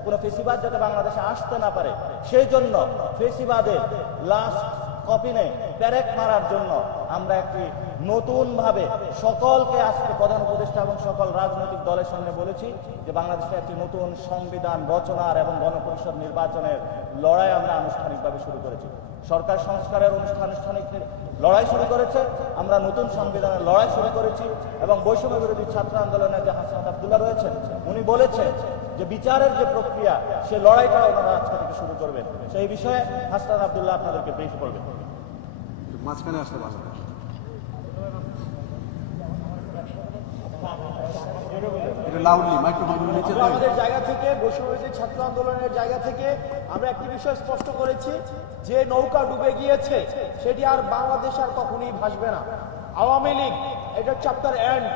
কোনো ফেসিবাদ যাতে বাংলাদেশে আসতে না পারে সেই জন্য ফেসিবাদের লাস্ট কপিনে প্যারেক মারার জন্য আমরা একটি নতুন ভাবে সকলকে আজকে প্রধান উপদেষ্টা এবং সকল রাজনৈতিক দলের সামনে বলেছি যে বাংলাদেশে একটি নতুন সংবিধান রচনার এবং গণপরিষদ নির্বাচনের লড়াই আমরা আনুষ্ঠানিকভাবে শুরু করেছি। সরকার সংস্কারের আনুষ্ঠানিক লড়াই শুরু করেছে, আমরা নতুন সংবিধানের লড়াই শুরু করেছি। এবং বৈষম্য বিরোধী ছাত্র আন্দোলনের যে হাসনাত আব্দুল্লাহ রয়েছেন উনি বলেছেন যে বিচারের যে প্রক্রিয়া সে লড়াইটা ওনারা আজকে থেকে শুরু করবেন। সেই বিষয়ে হাসনাত আব্দুল্লাহ আপনাদেরকে ব্রিফ করবেন। মাঝখানে আসতে পারবে আমাদের জায়গা থেকে বৈষম্যবিরোধী ছাত্র আন্দোলনের জায়গা থেকে আমরা একটি বিষয় স্পষ্ট করেছি যে নৌকা ডুবে গিয়েছে সেটি আর বাংলাদেশ আর কখনোই ভাসবে না। আওয়ামী লীগ এটা চ্যাপ্টার এন্ড,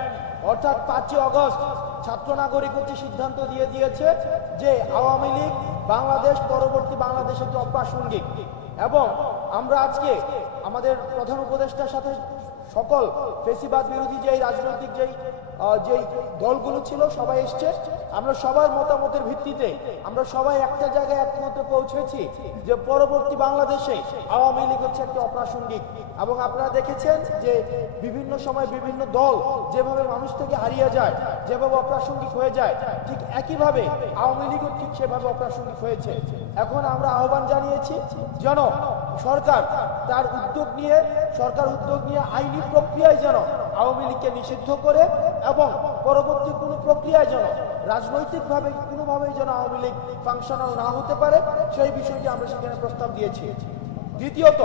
অর্থাৎ 5 আগস্ট ছাত্র নাগরিক সিদ্ধান্ত দিয়ে দিয়েছে যে আওয়ামী লীগ বাংলাদেশ পরবর্তী বাংলাদেশ একটি অপ্রাসঙ্গিক। এবং আমরা আজকে আমাদের প্রধান উপদেষ্টার সাথে সকল ফেসিবাদ বিরোধী যে রাজনৈতিক যেই যে দলগুলো ছিল সবাই এসছে, আমরা সবার মতামতের ভিত্তিতে আমরা সবাই একটা জায়গায় একমতে পৌঁছেছি যে পরবর্তী বাংলাদেশে আওয়ামী লীগ হচ্ছে একটি অপ্রাসঙ্গিক। এবং আপনারা দেখেছেন যে বিভিন্ন সময় বিভিন্ন দল যেভাবে মানুষ থেকে হারিয়ে যায়, যেভাবে অপ্রাসঙ্গিক হয়ে যায়, ঠিক একইভাবে আওয়ামী লীগও ঠিক সেভাবে অপ্রাসঙ্গিক হয়েছে। এখন আমরা আহ্বান জানিয়েছি যেন সরকার উদ্যোগ নিয়ে আইনি প্রক্রিয়ায় যেন আওয়ামী লীগকে নিষিদ্ধ করে এবং পরবর্তী কোনো প্রক্রিয়ায় যেন রাজনৈতিকভাবে কোনোভাবেই যেন আওয়ামী লীগ ফাংশনাল না হতে পারে, সেই বিষয়টি আমরা সেখানে প্রস্তাব দিয়েছি। দ্বিতীয়ত,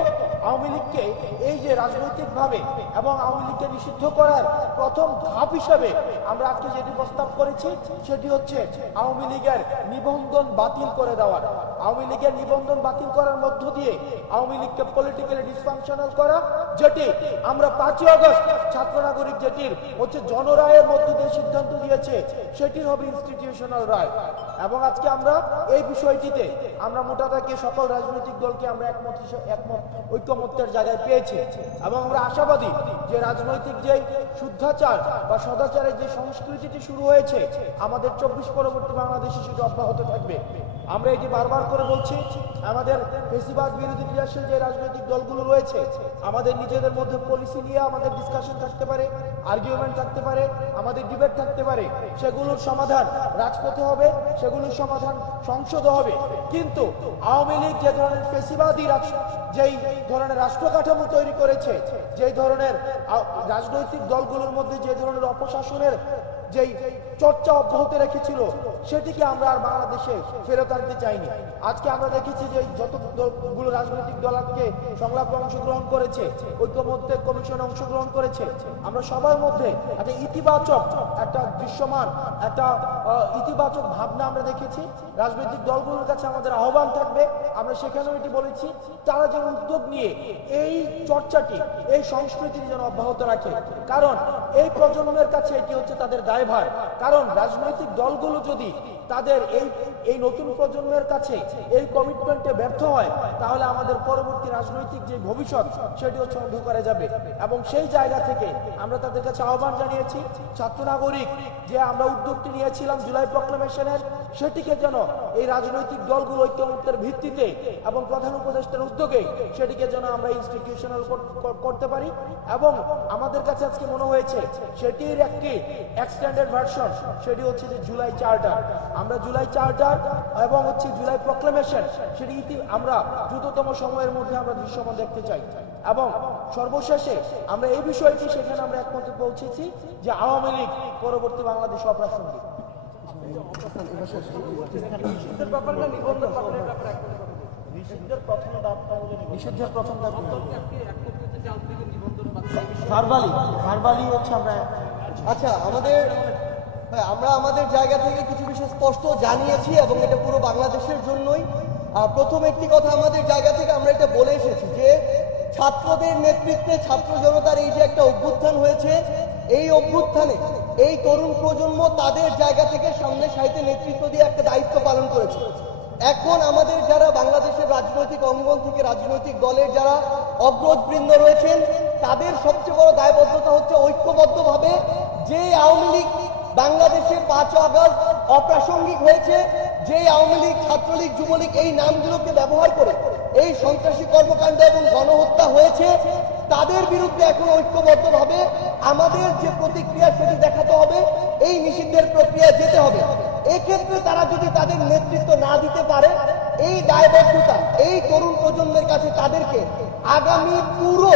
আওয়ামী লীগকে এই যে রাজনৈতিকভাবে এবং আওয়ামী লীগকে নিষিদ্ধ করার প্রথম ধাপ হিসেবে আমরা আজকে যেটি প্রস্তাব করেছি সেটি হচ্ছে আওয়ামী লীগের নিবন্ধন বাতিল করে দেওয়া। আওয়ামী লীগের নিবন্ধন বাতিল করার মধ্য দিয়ে আওয়ামী লীগকে পলিটিক্যালি ডিসফাংশনাল করা, যেটি আমরা 5ই আগস্ট ছাত্র নাগরিক যেটির হচ্ছে জনরায়ের মধ্য দিয়ে সিদ্ধান্ত দিয়েছে, সেটির হবে ইনস্টিটিউশনাল রায়। এবং আজকে আমরা এই বিষয়টিতে আমরা মোটা দাগে সকল রাজনৈতিক দলকে আমরা ঐক্যমত্যের জায়গায় পেয়েছি এবং আমরা আশাবাদী যে রাজনৈতিক যে শুদ্ধাচার বা সদাচারের যে সংস্কৃতিটি শুরু হয়েছে আমাদের 24 পরবর্তী বাংলাদেশে সেটি অব্যাহত থাকবে। আমরা এটি বারবার করে বলছি, আমাদের ফেসিবাদ বিরোধী ক্রিয়াশীল যে রাজনৈতিক দলগুলো রয়েছে আমাদের নিজেদের মধ্যে পলিসি নিয়ে আমাদের ডিসকাশন থাকতে পারে, আর্গুমেন্ট থাকতে পারে, আমাদের ডিবেট থাকতে পারে, সেগুলোর সমাধান রাজপথে হবে, সেগুলোর সমাধান সংসদে হবে। কিন্তু আওয়ামী লীগ যে ধরনের ফেসিবাদী যেই ধরনের রাষ্ট্র কাঠামো তৈরি করেছে, যেই ধরনের রাজনৈতিক দলগুলোর মধ্যে যে ধরনের অপশাসনের যেই চর্চা অব্যাহত রেখেছিল, সেটিকে আমরা আর বাংলাদেশে ফেরত আনতে চাইনি। আজকে আমরা দেখেছি যে যত দলগুলো রাজনৈতিক দল আজকে সংলাপে অংশগ্রহণ করেছে, ঐক্যমত্যে কমিশনে অংশগ্রহণ করেছে, আমরা সবার মধ্যে একটা ইতিবাচক একটা দৃশ্যমান একটা ইতিবাচক ভাবনা আমরা দেখেছি। রাজনৈতিক দলগুলোর কাছে আমাদের আহ্বান থাকবে, আমরা সেখানেও এটি বলেছি, তারা যেন উদ্যোগ নিয়ে এই চর্চাটি, এই সংস্কৃতি যেন অব্যাহত রাখে। কারণ এই প্রজন্মের কাছে এটি হচ্ছে তাদের দায়ভার। কারণ রাজনৈতিক দলগুলো যদি তাদের এই নতুন প্রজন্মের কাছে এই কমিটমেন্টে ব্যর্থ হয়, তাহলে আমাদের পরবর্তী রাজনৈতিক যে ভবিষ্যৎ সেটি হচ্ছে অন্ধকারে যাবে। এবং সেই জায়গা থেকে আমরা তাদের কাছে আহ্বান জানিয়েছি, ছাত্র নাগরিক যে আমরা উদ্যোগটি নিয়েছিলাম জুলাই প্রক্লেমেশনের, সেটিকে যেন এই রাজনৈতিক দলগুলো ঐক্যমত্যের ভিত্তিতে এবং প্রধান উপদেষ্টার উদ্যোগে সেটিকে যেন আমরা ইনস্টিটিউশনাল করতে পারি। এবং আমাদের কাছে আজকে মনে হয়েছে সেটির একটি এক্সটেন্ডেড ভার্সন, সেটি হচ্ছে যে জুলাই চার্টার। আমরা জুলাই চার্টার এবং হচ্ছে জুলাই প্রক্লেমেশন সেটি আমরা দ্রুততম সময়ের মধ্যে আমরা দৃশ্যমান দেখতে চাই। এবং সর্বশেষে আমরা এই বিষয়টি সেখানে আমরা একমতে পৌঁছেছি যে আওয়ামী লীগ পরবর্তী বাংলাদেশ অপ্রাসঙ্গিক। নিষিদ্ধের প্রথম ধাপ ভার্বালি হচ্ছে আমরা আচ্ছা আমরা আমাদের জায়গা থেকে কিছু বিষয় স্পষ্ট জানিয়েছি এবং এটা পুরো বাংলাদেশের জন্যই। প্রথম একটি কথা আমাদের জায়গা থেকে আমরা এটা বলে এসেছি যে ছাত্রদের নেতৃত্বে ছাত্র জনতার এই যে একটা অভ্যুত্থান হয়েছে, এই অভ্যুত্থানে এই তরুণ প্রজন্ম তাদের জায়গা থেকে সামনে সাহিত্যে নেতৃত্ব দিয়ে একটা দায়িত্ব পালন করেছে। এখন আমাদের যারা বাংলাদেশের রাজনৈতিক অঙ্গন থেকে রাজনৈতিক দলের যারা অগ্রজবৃন্দ রয়েছেন, তাদের সবচেয়ে বড় দায়বদ্ধতা হচ্ছে ঐক্যবদ্ধভাবে যে আওয়ামী লীগ বাংলাদেশে 5 আগস্ট অপ্রাসঙ্গিক হয়েছে, যে আওয়ামী লীগ ছাত্রলীগ যুবলীগ এই নামগুলোকে ব্যবহার করে এই সন্ত্রাসী কর্মকাণ্ড এবং গণহত্যা হয়েছে, তাদের বিরুদ্ধে এখন ঐক্যবদ্ধভাবে আমাদের যে প্রতিক্রিয়া সেটি দেখাতে হবে, এই নিষিদ্ধের প্রক্রিয়া যেতে হবে। এক্ষেত্রে তারা যদি তাদের নেতৃত্ব না দিতে পারে, এই দায়বদ্ধতা এই তরুণ প্রজন্মের কাছে তাদেরকে আগামী পুরো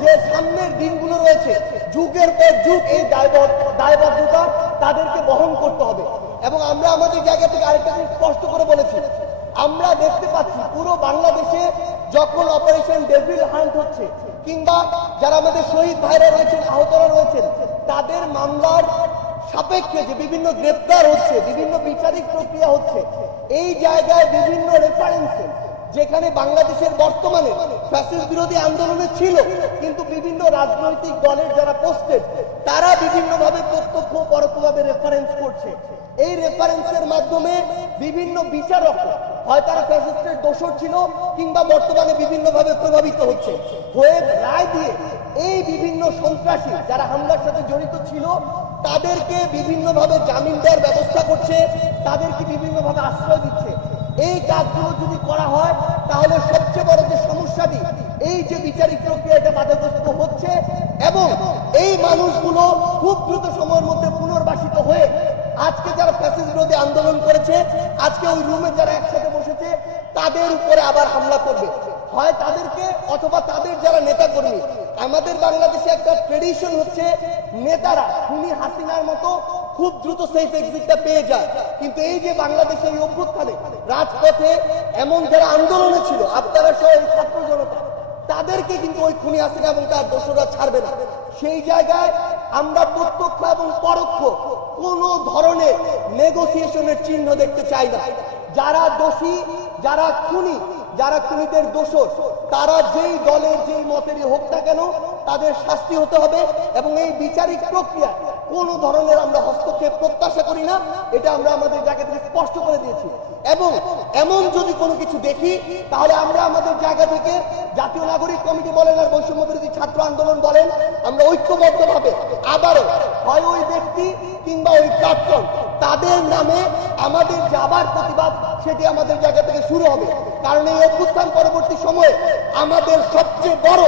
যে সামনের দিনগুলো রয়েছে, যুগের পর যুগ এই দায়বদ্ধতা তাদেরকে বহন করতে হবে। এবং আমরা আমাদের জায়গা থেকে আরেকটা জিনিস স্পষ্ট করে বলেছি, আমরা দেখতে পাচ্ছি পুরো বাংলাদেশে যখন অপারেশন ডেভিল হান্ট হচ্ছে, কিংবা যারা আমাদের শহীদ ভাইরা রয়েছেন, আহতরা রয়েছেন, তাদের মামলার সাপেক্ষে যে বিভিন্ন গ্রেপ্তার হচ্ছে, বিভিন্ন বিচারিক প্রক্রিয়া হচ্ছে, এই জায়গায় বিভিন্ন রেফারেন্সে যেখানে বাংলাদেশের বর্তমানে ফ্যাসিস্ট বিরোধী আন্দোলনে ছিল, কিন্তু বিভিন্ন রাজনৈতিক দলের যারা পোস্টেড তারা বিভিন্নভাবে প্রত্যক্ষ পরোক্ষভাবে রেফারেন্স করছে। এই রেফারেন্সের মাধ্যমে বিভিন্ন বিচারক হয় তারা ফ্যাসিস্টের দোষর ছিল কিংবা বর্তমানে বিভিন্নভাবে প্রভাবিত হচ্ছে, হয়ে রায় দিয়ে এই বিভিন্ন সন্ত্রাসী যারা হামলার সাথে জড়িত ছিল তাদেরকে বিভিন্নভাবে জামিন দেওয়ার ব্যবস্থা করছে, তাদেরকে বিভিন্নভাবে আশ্রয় দিচ্ছে। এই কাজগুলো যদি করা হয় তাহলে সবচেয়ে বড় যে সমস্যাটি, এই যে বিচারিক প্রক্রিয়া এটা বাধাগ্রস্ত হচ্ছে এবং এই মানুষগুলো খুব দ্রুত সময়ের মধ্যে পুনর্বাসিত হয়ে আজকে যারা ফ্যাসিস্ট বিরোধী আন্দোলন করেছে, আজকে ওই রুমে যারা একসাথে বসেছে তাদের উপরে আবার হামলা করবে, হয় তাদেরকে অথবা তাদের যারা নেতাকর্মী। আমাদের বাংলাদেশে একটা ট্রেডিশন হচ্ছে নেতারা খুনি হাসিনার মতো খুব দ্রুত সেফ এক্সিটটা পেয়ে যায়, কিন্তু এই যে বাংলাদেশের এই অভ্যুত্থানে রাজপথে এমন যারা আন্দোলনে ছিল, আপনারা সহ এই ছাত্র জনতা, তাদেরকে কিন্তু ওই খুনি হাসিনা এবং তার দোষরা ছাড়বে না। সেই জায়গায় আমরা প্রত্যক্ষ এবং পরোক্ষ কোনো ধরনের নেগোসিয়েশনের চিহ্ন দেখতে চাই না। যারা দোষী, যারা খুনি, যারা খুনিদের দোষর, তারা যেই দলের যেই মতেরই হোক না কেন তাদের শাস্তি হতে হবে এবং এই বিচারিক প্রক্রিয়া কোনো ধরনের আমরা হস্তক্ষেপ প্রত্যাশা করি না, এটা আমরা আমাদের জায়গা থেকে স্পষ্ট করে দিয়েছি। এবং এমন যদি কোনো কিছু দেখি তাহলে আমরা আমাদের জায়গা থেকে জাতীয় নাগরিক কমিটি বলেন আর বৈষম্য বিরোধী ছাত্র আন্দোলন বলেন, আমরা ঐক্যবদ্ধভাবে আবারও হয় ওই ব্যক্তি কিংবা ওই প্ল্যাটফর্ম তাদের নামে আমাদের যে আবার প্রতিবাদ সেটি আমাদের জায়গা থেকে শুরু হবে। কারণ এই অভ্যুত্থান পরবর্তী সময়ে আমাদের সবচেয়ে বড়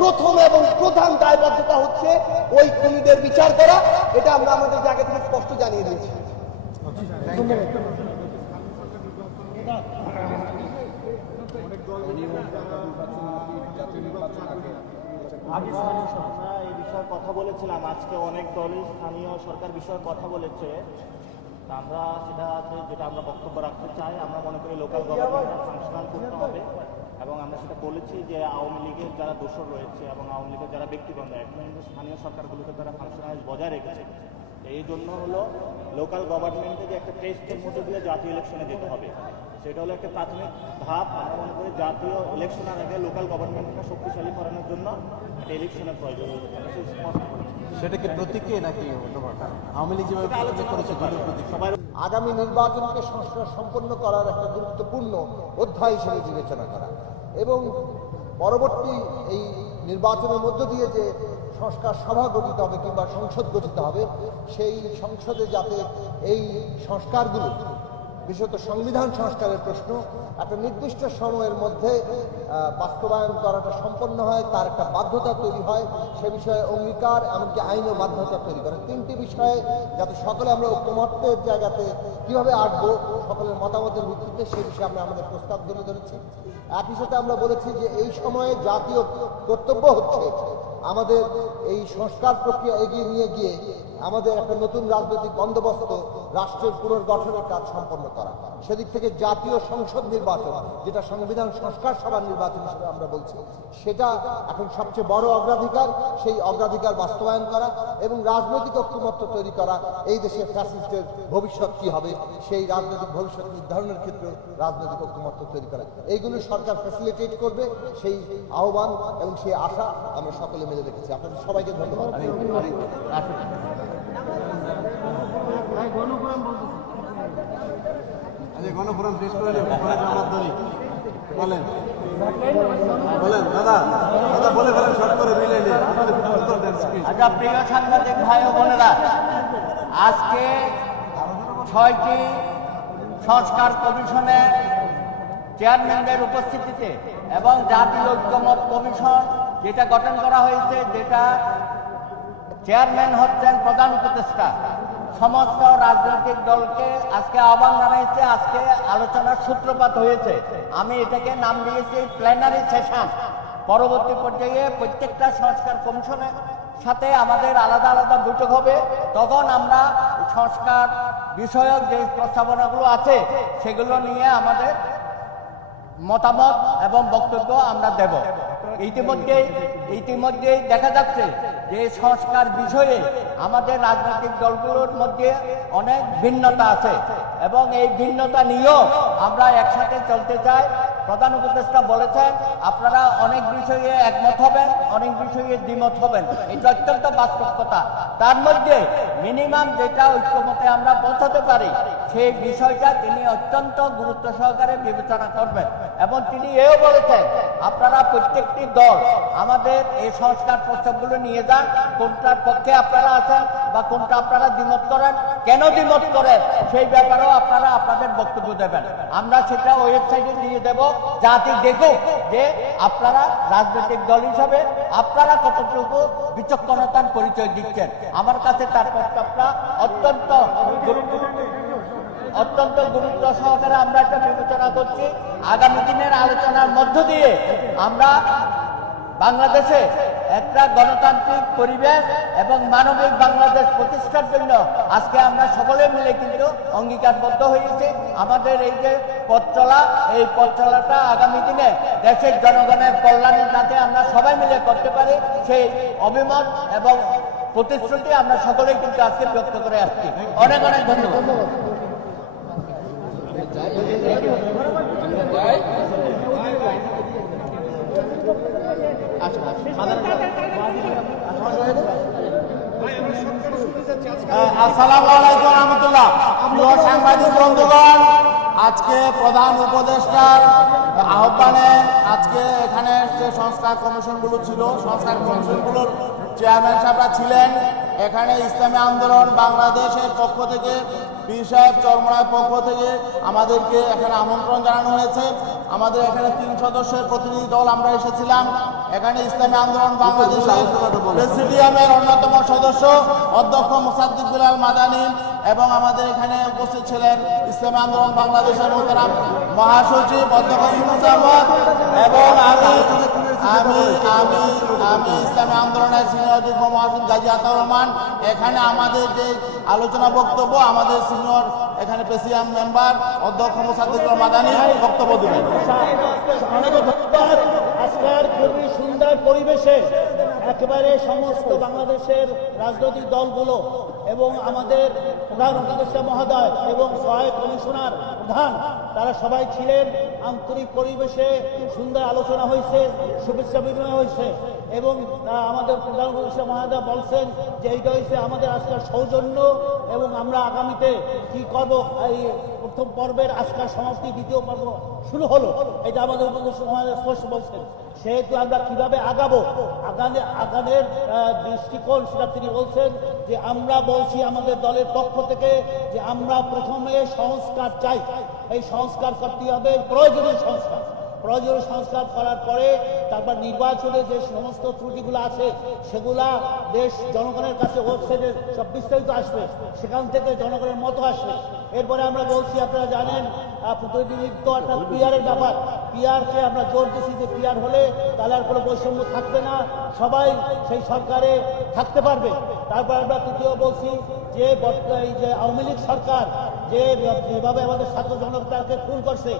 প্রথম এবং প্রধান দায়বদ্ধতা হচ্ছে ওই খুনিদের বিচার করা, এটা আমরা আমাদের জায়গা থেকে স্পষ্ট জানিয়ে দিয়েছি। আমরা এই বিষয়ে কথা বলেছিলাম, আজকে অনেক দলই স্থানীয় সরকার বিষয়ে কথা বলেছে। তা আমরা যেটা আমরা বক্তব্য রাখতে চাই, আমরা মনে করি লোকাল গভর্নমেন্টটা ফাংশনাল করতে হবে এবং আমরা সেটা বলেছি যে আওয়ামী লীগের যারা দোষর রয়েছে এবং আওয়ামী লীগের যারা ব্যক্তিগত এখন স্থানীয় সরকারগুলোকে যারা ফাংশনালাইজ বজায় রেখেছে, এই জন্য হলো লোকাল গভর্নমেন্টে যে একটা টেস্টের মধ্যে দিয়ে জাতীয় ইলেকশনে যেতে হবে, সেটা হলো একটা প্রাথমিক ধাপ। আমরা মনে করি জাতীয় ইলেকশনের আগে লোকাল গভর্নমেন্টকে শক্তিশালী করানোর জন্য একটা ইলেকশনের প্রয়োজন। সেটা কি প্রতীকী নাকি আওয়ামী লীগ যেভাবে করেছে সবাই আগামী নির্বাচনকে সংস্কার সম্পন্ন করার একটা গুরুত্বপূর্ণ অধ্যায় হিসেবে বিবেচনা করা এবং পরবর্তী এই নির্বাচনের মধ্য দিয়ে যে সংস্কার সভা গঠিত হবে কিংবা সংসদ গঠিত হবে, সেই সংসদে যাতে এই সংস্কারগুলো, বিশেষত সংবিধান সংস্কারের প্রশ্ন, একটা নির্দিষ্ট সময়ের মধ্যে বাস্তবায়ন করাটা সম্পন্ন হয়, তার একটা বাধ্যতা তৈরি হয়, সে বিষয়ে অঙ্গীকার এমনকি আইনও বাধ্যতা তৈরি করে। তিনটি বিষয়ে যাতে সকলে আমরা ঐক্যমত্যের জায়গাতে কিভাবে আসবো সকলের মতামতের ভিত্তিতে, সে বিষয়ে আমরা আমাদের প্রস্তাব তুলে ধরেছি। একই সাথে আমরা বলেছি যে এই সময়ে জাতীয় কর্তব্য হচ্ছে আমাদের এই সংস্কার প্রক্রিয়া এগিয়ে নিয়ে গিয়ে আমাদের একটা নতুন রাজনৈতিক বন্দোবস্ত, রাষ্ট্রের পুনর্গঠনের কাজ সম্পন্ন করা। সেদিক থেকে জাতীয় সংসদ নির্বাচন, যেটা সংবিধান সংস্কার সভার নির্বাচন হিসেবে আমরা বলছি, সেটা এখন সবচেয়ে বড় অগ্রাধিকার। সেই অগ্রাধিকার বাস্তবায়ন করা এবং রাজনৈতিক ঐক্যমত্য তৈরি করা, এই দেশের ফ্যাসিস্টের ভবিষ্যৎ কি হবে সেই রাজনৈতিক ভবিষ্যৎ নির্ধারণের ক্ষেত্রে রাজনৈতিক ঐক্যমত্য তৈরি করা, এইগুলো সরকার ফ্যাসিলিটেট করবে। সেই আহ্বান এবং সেই আশা আমরা সকলে মিলে রেখেছি। আপনাদের সবাইকে ধন্যবাদ। গণফোরাম শেষ করে বলেন বলেন দাদা দাদা বলে ফেলেন শর্ট করে মিলে নিয়ে। আচ্ছা, প্রিয় সাংবাদিক ভাই ও বোনেরা, আজকে 6টি সংস্কার কমিশনের চেয়ারম্যানদের উপস্থিতিতে এবং জাতীয় ঐক্যমত কমিশন যেটা গঠন করা হয়েছে, যেটা চেয়ারম্যান হচ্ছেন প্রধান উপদেষ্টা, সমস্ত রাজনৈতিক দলকে আজকে আহ্বান জানাইছে। আজকে আলোচনার সূত্রপাত হয়েছে, আমি এটাকে নাম দিয়েছি প্ল্যানারি সেশন। পরবর্তী পর্যায়ে প্রত্যেকটা সংস্কার কমিশনের সাথে আমাদের আলাদা আলাদা বৈঠক হবে, তখন আমরা সংস্কার বিষয়ক যে প্রস্তাবনাগুলো আছে সেগুলো নিয়ে আমাদের মতামত এবং বক্তব্য আমরা দেব। ইতিমধ্যেই দেখা যাচ্ছে যে সংস্কার বিষয়ে আমাদের রাজনৈতিক দলগুলোর মধ্যে অনেক ভিন্নতা আছে এবং এই ভিন্নতা নিয়েও আমরা একসাথে চলতে চাই। প্রধান উপদেষ্টা বলেছেন আপনারা অনেক বিষয়ে একমত হবেন, অনেক বিষয়ে দ্বিমত হবেন, এটা অত্যন্ত বাস্তব কথা। তার মধ্যে মিনিমাম যেটা ঐক্যমতে আমরা পৌঁছাতে পারি সেই বিষয়টা তিনি অত্যন্ত গুরুত্ব সহকারে বিবেচনা করবেন এবং তিনি এও বলেছেন আপনারা প্রত্যেকটি দল আমাদের এই সংস্কার প্রস্তাবগুলো নিয়ে যান, কোনটার পক্ষে আপনারা আছেন বা কোনটা আপনারা দ্বিমত করেন, কেন দ্বিমত করেন, সেই ব্যাপারেও আপনারা আপনাদের বক্তব্য দেবেন। আমরা সেটা ওয়েবসাইটে দিয়ে দেব, যাতে দেখুক যে আপনারা রাজনৈতিক দল হিসাবে আপনারা কতটুকু বিচক্ষণতার পরিচয় দিচ্ছেন। আমার কাছে তার প্রস্তাবটা অত্যন্ত গুরুত্ব সহকারে আমরা একটা বিবেচনা করছি। আগামী দিনের আলোচনার মধ্য দিয়ে আমরা বাংলাদেশে একটা গণতান্ত্রিক পরিবেশ এবং মানবিক বাংলাদেশ প্রতিষ্ঠার জন্য আজকে আমরা সকলে মিলে কিন্তু অঙ্গীকারবদ্ধ হয়েছি। আমাদের এই যে পথ চলা, এই পথ চলাটা আগামী দিনে দেশের জনগণের কল্যাণের যাতে আমরা সবাই মিলে করতে পারি, সেই অভিমত এবং প্রতিশ্রুতি আমরা সকলেই কিন্তু আজকে ব্যক্ত করে আসছি। অনেক অনেক ধন্যবাদ। আসসালামু আলাইকুম রহমতুল্লাহ। প্রিয় সাংবাদিক বন্ধুগণ, আজকে প্রধান উপদেষ্টার আহ্বানে আজকে এখানে যে সংস্কার কমিশনগুলো ছিল, সংস্কার কমিশনগুলোর চেয়ারম্যান সাহেবরা ছিলেন। এখানে ইসলামী আন্দোলন বাংলাদেশের পক্ষ থেকে পীর সাহেব চরমনার পক্ষ থেকে আমাদেরকে এখানে আমন্ত্রণ জানানো হয়েছে। আমাদের এখানে 3 সদস্যের প্রতিনিধি দল আমরা এসেছিলাম। এখানে ইসলামী আন্দোলন বাংলাদেশের প্রেসিডিয়ামের অন্যতম সদস্য অধ্যক্ষ মুসাদ্দিক বিলাল মাদানী এবং আমাদের এখানে উপস্থিত ছিলেন ইসলামী আন্দোলন বাংলাদেশের মোহতারাম মহাসচিব অধ্যক্ষ ইউনুস আহমদ এবং আমি ইসলামী আন্দোলনের সিনিয়র যুগ্ম মহাসচিব গাজী আতাউর রহমান। এখানে আমাদের যে আলোচনা বক্তব্য আমাদের সিনিয়র এখানে প্রেসিডিয়াম মেম্বার অধ্যক্ষ মুসাদ্দিক বিলাল মাদানী বক্তব্য দেবেন। আজকের খুবই সুন্দর পরিবেশে একেবারে সমস্ত বাংলাদেশের রাজনৈতিক দলগুলো এবং আমাদের প্রধান উপদেষ্টা মহোদয় এবং সহায়ক কমিশনার প্রধান, তারা সবাই ছিলেন। আন্তরিক পরিবেশে সুন্দর আলোচনা হয়েছে, শুভেচ্ছা বিনিময় হয়েছে এবং আমাদের প্রধান উপদেষ্টা মহোদয় বলছেন যে এইটা হয়েছে আমাদের আজকের সৌজন্য এবং আমরা আগামীতে কি করব। এই প্রথম পর্বের আজকের সমাপ্তি, দ্বিতীয় পর্ব শুরু হলো, এটা আমাদের উপদেষ্টা মহোদয় স্পষ্ট বলছেন। সেহেতু আমরা কিভাবে আগাবো, আগানের দৃষ্টিকোণ সেটা তিনি বলছেন যে আমরা বলছি আমাদের দলের পক্ষ থেকে যে আমরা প্রথমে সংস্কার চাই। এই সংস্কার করতে হবে, প্রয়োজনীয় সংস্কার করার পরে তারপর নির্বাচনে যে সমস্ত ত্রুটিগুলো আছে সেগুলা দেশ জনগণের কাছে ওয়েবসাইটে সব বিস্তারিত আসবে, সেখান থেকে জনগণের মতো আসবে। এরপরে আমরা বলছি, আপনারা জানেন প্রতিনিধিত্ব অর্থাৎ পিআরের ব্যাপার, পিআরকে আমরা জোর দিচ্ছি যে পিআর হলে তাহলে আর কোনো বৈষম্য থাকবে না, সবাই সেই সরকারে থাকতে পারবে। তারপর আমরা তৃতীয় বলছি যে এই যে আওয়ামী লীগ সরকার যেভাবে আমাদের ছাত্র জনতাকে খুন করছে,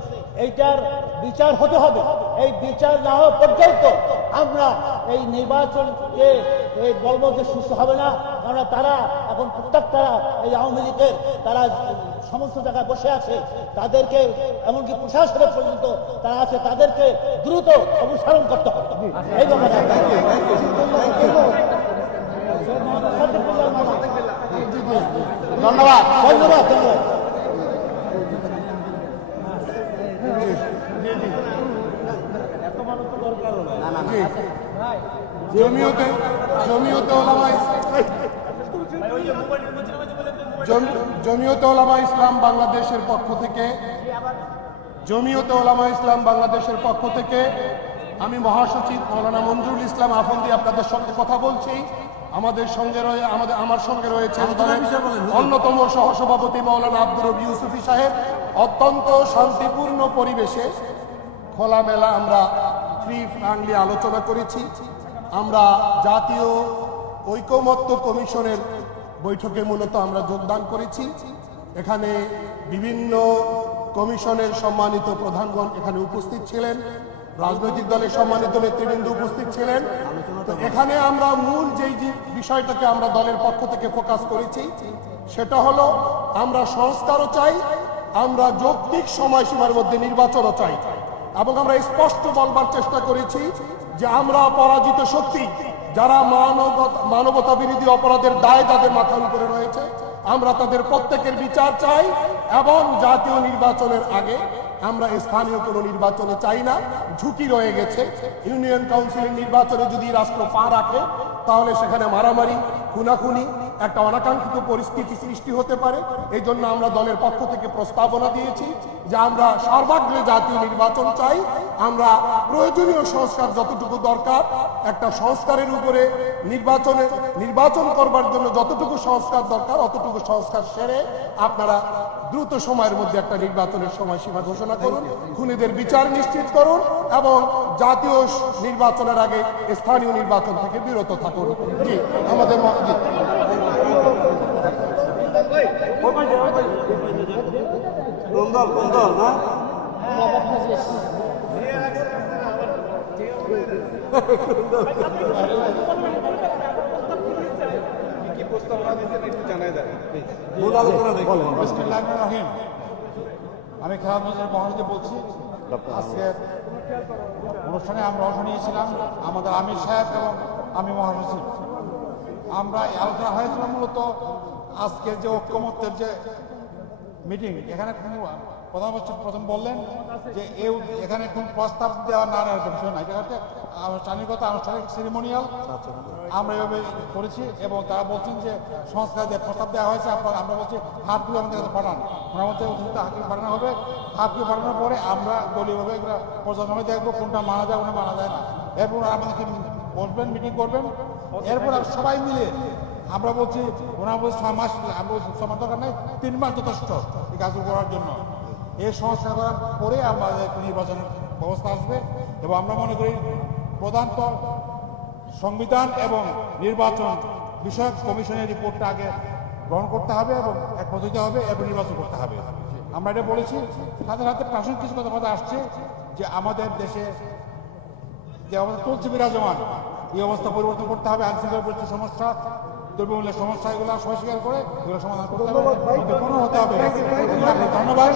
এইটার বিচার হতে হবে। এই বিচার না হওয়া পর্যন্ত আমরা এই নির্বাচনকে বলবো যে সুস্থ হবে না। কারণ তারা এখন প্রত্যেকটা এই আওয়ামী লীগের তারা সমস্ত জায়গায় বসে আছে, তাদেরকে এমনকি প্রশাসনের পর্যন্ত তারা আছে, তাদেরকে দ্রুত অপসারণ করতে হবে। এই ব্যাপারে ধন্যবাদ। জমিয়তে উলামা ইসলাম বাংলাদেশের পক্ষ থেকে আমি মহাসচিব মাওলানা মঞ্জুরুল ইসলাম আফন্দি আপনাদের সঙ্গে কথা বলছি। আমার সঙ্গে রয়েছে অন্যতম সহসভাপতি মাওলানা আব্দুর রব ইউসুফী সাহেব। অত্যন্ত শান্তিপূর্ণ পরিবেশে খোলামেলা আমরা ফ্রি ফ্রাঙ্কলি আলোচনা করেছি। আমরা জাতীয় ঐকমত্য কমিশনের বৈঠকে মূলত আমরা যোগদান করেছি। এখানে বিভিন্ন কমিশনের সম্মানিত প্রধানগণ এখানে উপস্থিত ছিলেন, রাজনৈতিক দলের সম্মানিত নেতৃবৃন্দ উপস্থিত ছিলেন। তো এখানে আমরা মূল যেই বিষয়টাকে আমরা দলের পক্ষ থেকে ফোকাস করেছি সেটা হলো আমরা সংস্কারও চাই, আমরা যৌক্তিক সময়সীমার মধ্যে নির্বাচনও চাই এবং আমরা স্পষ্ট বলবার চেষ্টা করেছি যে আমরা পরাজিত শক্তি, যারা মানবতা বিরোধী অপরাধের দায় তাদের মাথার উপরে রয়েছে, আমরা তাদের প্রত্যেকের বিচার চাই এবং জাতীয় নির্বাচনের আগে আমরা স্থানীয় কোনো নির্বাচনে চাই না। ঝুঁকি রয়ে গেছে, ইউনিয়ন কাউন্সিলের নির্বাচনে যদি রাষ্ট্র পা রাখে তাহলে সেখানে মারামারি, খুনাখুনি একটা অনাকাঙ্ক্ষিত পরিস্থিতি সৃষ্টি হতে পারে। এই জন্য আমরা দলের পক্ষ থেকে প্রস্তাবনা দিয়েছি যে আমরা সর্বাগ্রে জাতীয় নির্বাচন চাই। আমরা প্রয়োজনীয় সংস্কার যতটুকু দরকার, একটা সংস্কারের উপরে নির্বাচন করবার জন্য যতটুকু সংস্কার দরকার অতটুকু সংস্কার সেরে আপনারা দ্রুত সময়ের মধ্যে একটা নির্বাচনের সময়সীমা ঘোষণা করুন, খুনিদের বিচার নিশ্চিত করুন এবং জাতীয় নির্বাচনের আগে স্থানীয় নির্বাচন থেকে বিরত থাকুন। জি, আমাদের জি। কি প্রস্তাবনা দিচ্ছেন একটু জানাই দেন প্লিজ। বিসমিল্লাহির রহিম। আমি খেলাধুলা মহারাজকে বলছি, আজকের অনুষ্ঠানে আমরা অংশ নিয়েছিলাম আমাদের আমির সাহেব এবং আমি মহাসচিব। আমরা এই আলোচনা হয়েছিল মূলত আজকের যে ঐক্যমত্যের যে মিটিং, এখানে প্রথম বললেন যে এখানে কোন প্রস্তাব দেওয়া না নেওয়ার বিষয় না, এটা হচ্ছে আনুষ্ঠানিকতা, আনুষ্ঠানিক সেরিমোনিয়াল আমরা এভাবে করেছি। এবং তারা বলছেন যে সংস্কার যে প্রস্তাব দেওয়া হয়েছে আমরা বলছি হাতগুলো আমাদের কাছে পাঠান, ওনার মধ্যে অতিরিক্ত হাতগুলো পাঠানো হবে। হাতগুলো পাঠানোর পরে আমরা দলীয়ভাবে এগুলো পর্যালোচনা দেখবো কোনটা মানা যায় কোনটা মানা যায় না। এরপর আমাদেরকে বসবেন, মিটিং করবেন, এরপর সবাই মিলে আমরা বলছি ওনারা বলছি 6 মাস, আমরা বলছি 6 মাস দরকার নেই, 3 মাস যথেষ্ট এই কাজগুলো করার জন্য। এই সংস্কার করার পরে আমাদের নির্বাচনের ব্যবস্থা আসবে। এবং আমরা মনে করি প্রধানত সংবিধান এবং নির্বাচন বিষয়ক কমিশনের রিপোর্টটা আগে গ্রহণ করতে হবে এবং এক পদ্ধতি হবে, এরপর নির্বাচন করতে হবে। আমরা এটা বলেছি। সাথে সাথে প্রাসঙ্গিক কিছু কথা আসছে যে আমাদের দেশে যে অবস্থা চলছে বিরাজমান, এই অবস্থা পরিবর্তন করতে হবে। আইনশৃঙ্খলা পরিস্থিতির সমস্যা, দ্রব্যমূল্যের সমস্যা, এগুলো সবাই স্বীকার করে এগুলো সমাধান করতে হবে, কোনো হতে হবে। ধন্যবাদ।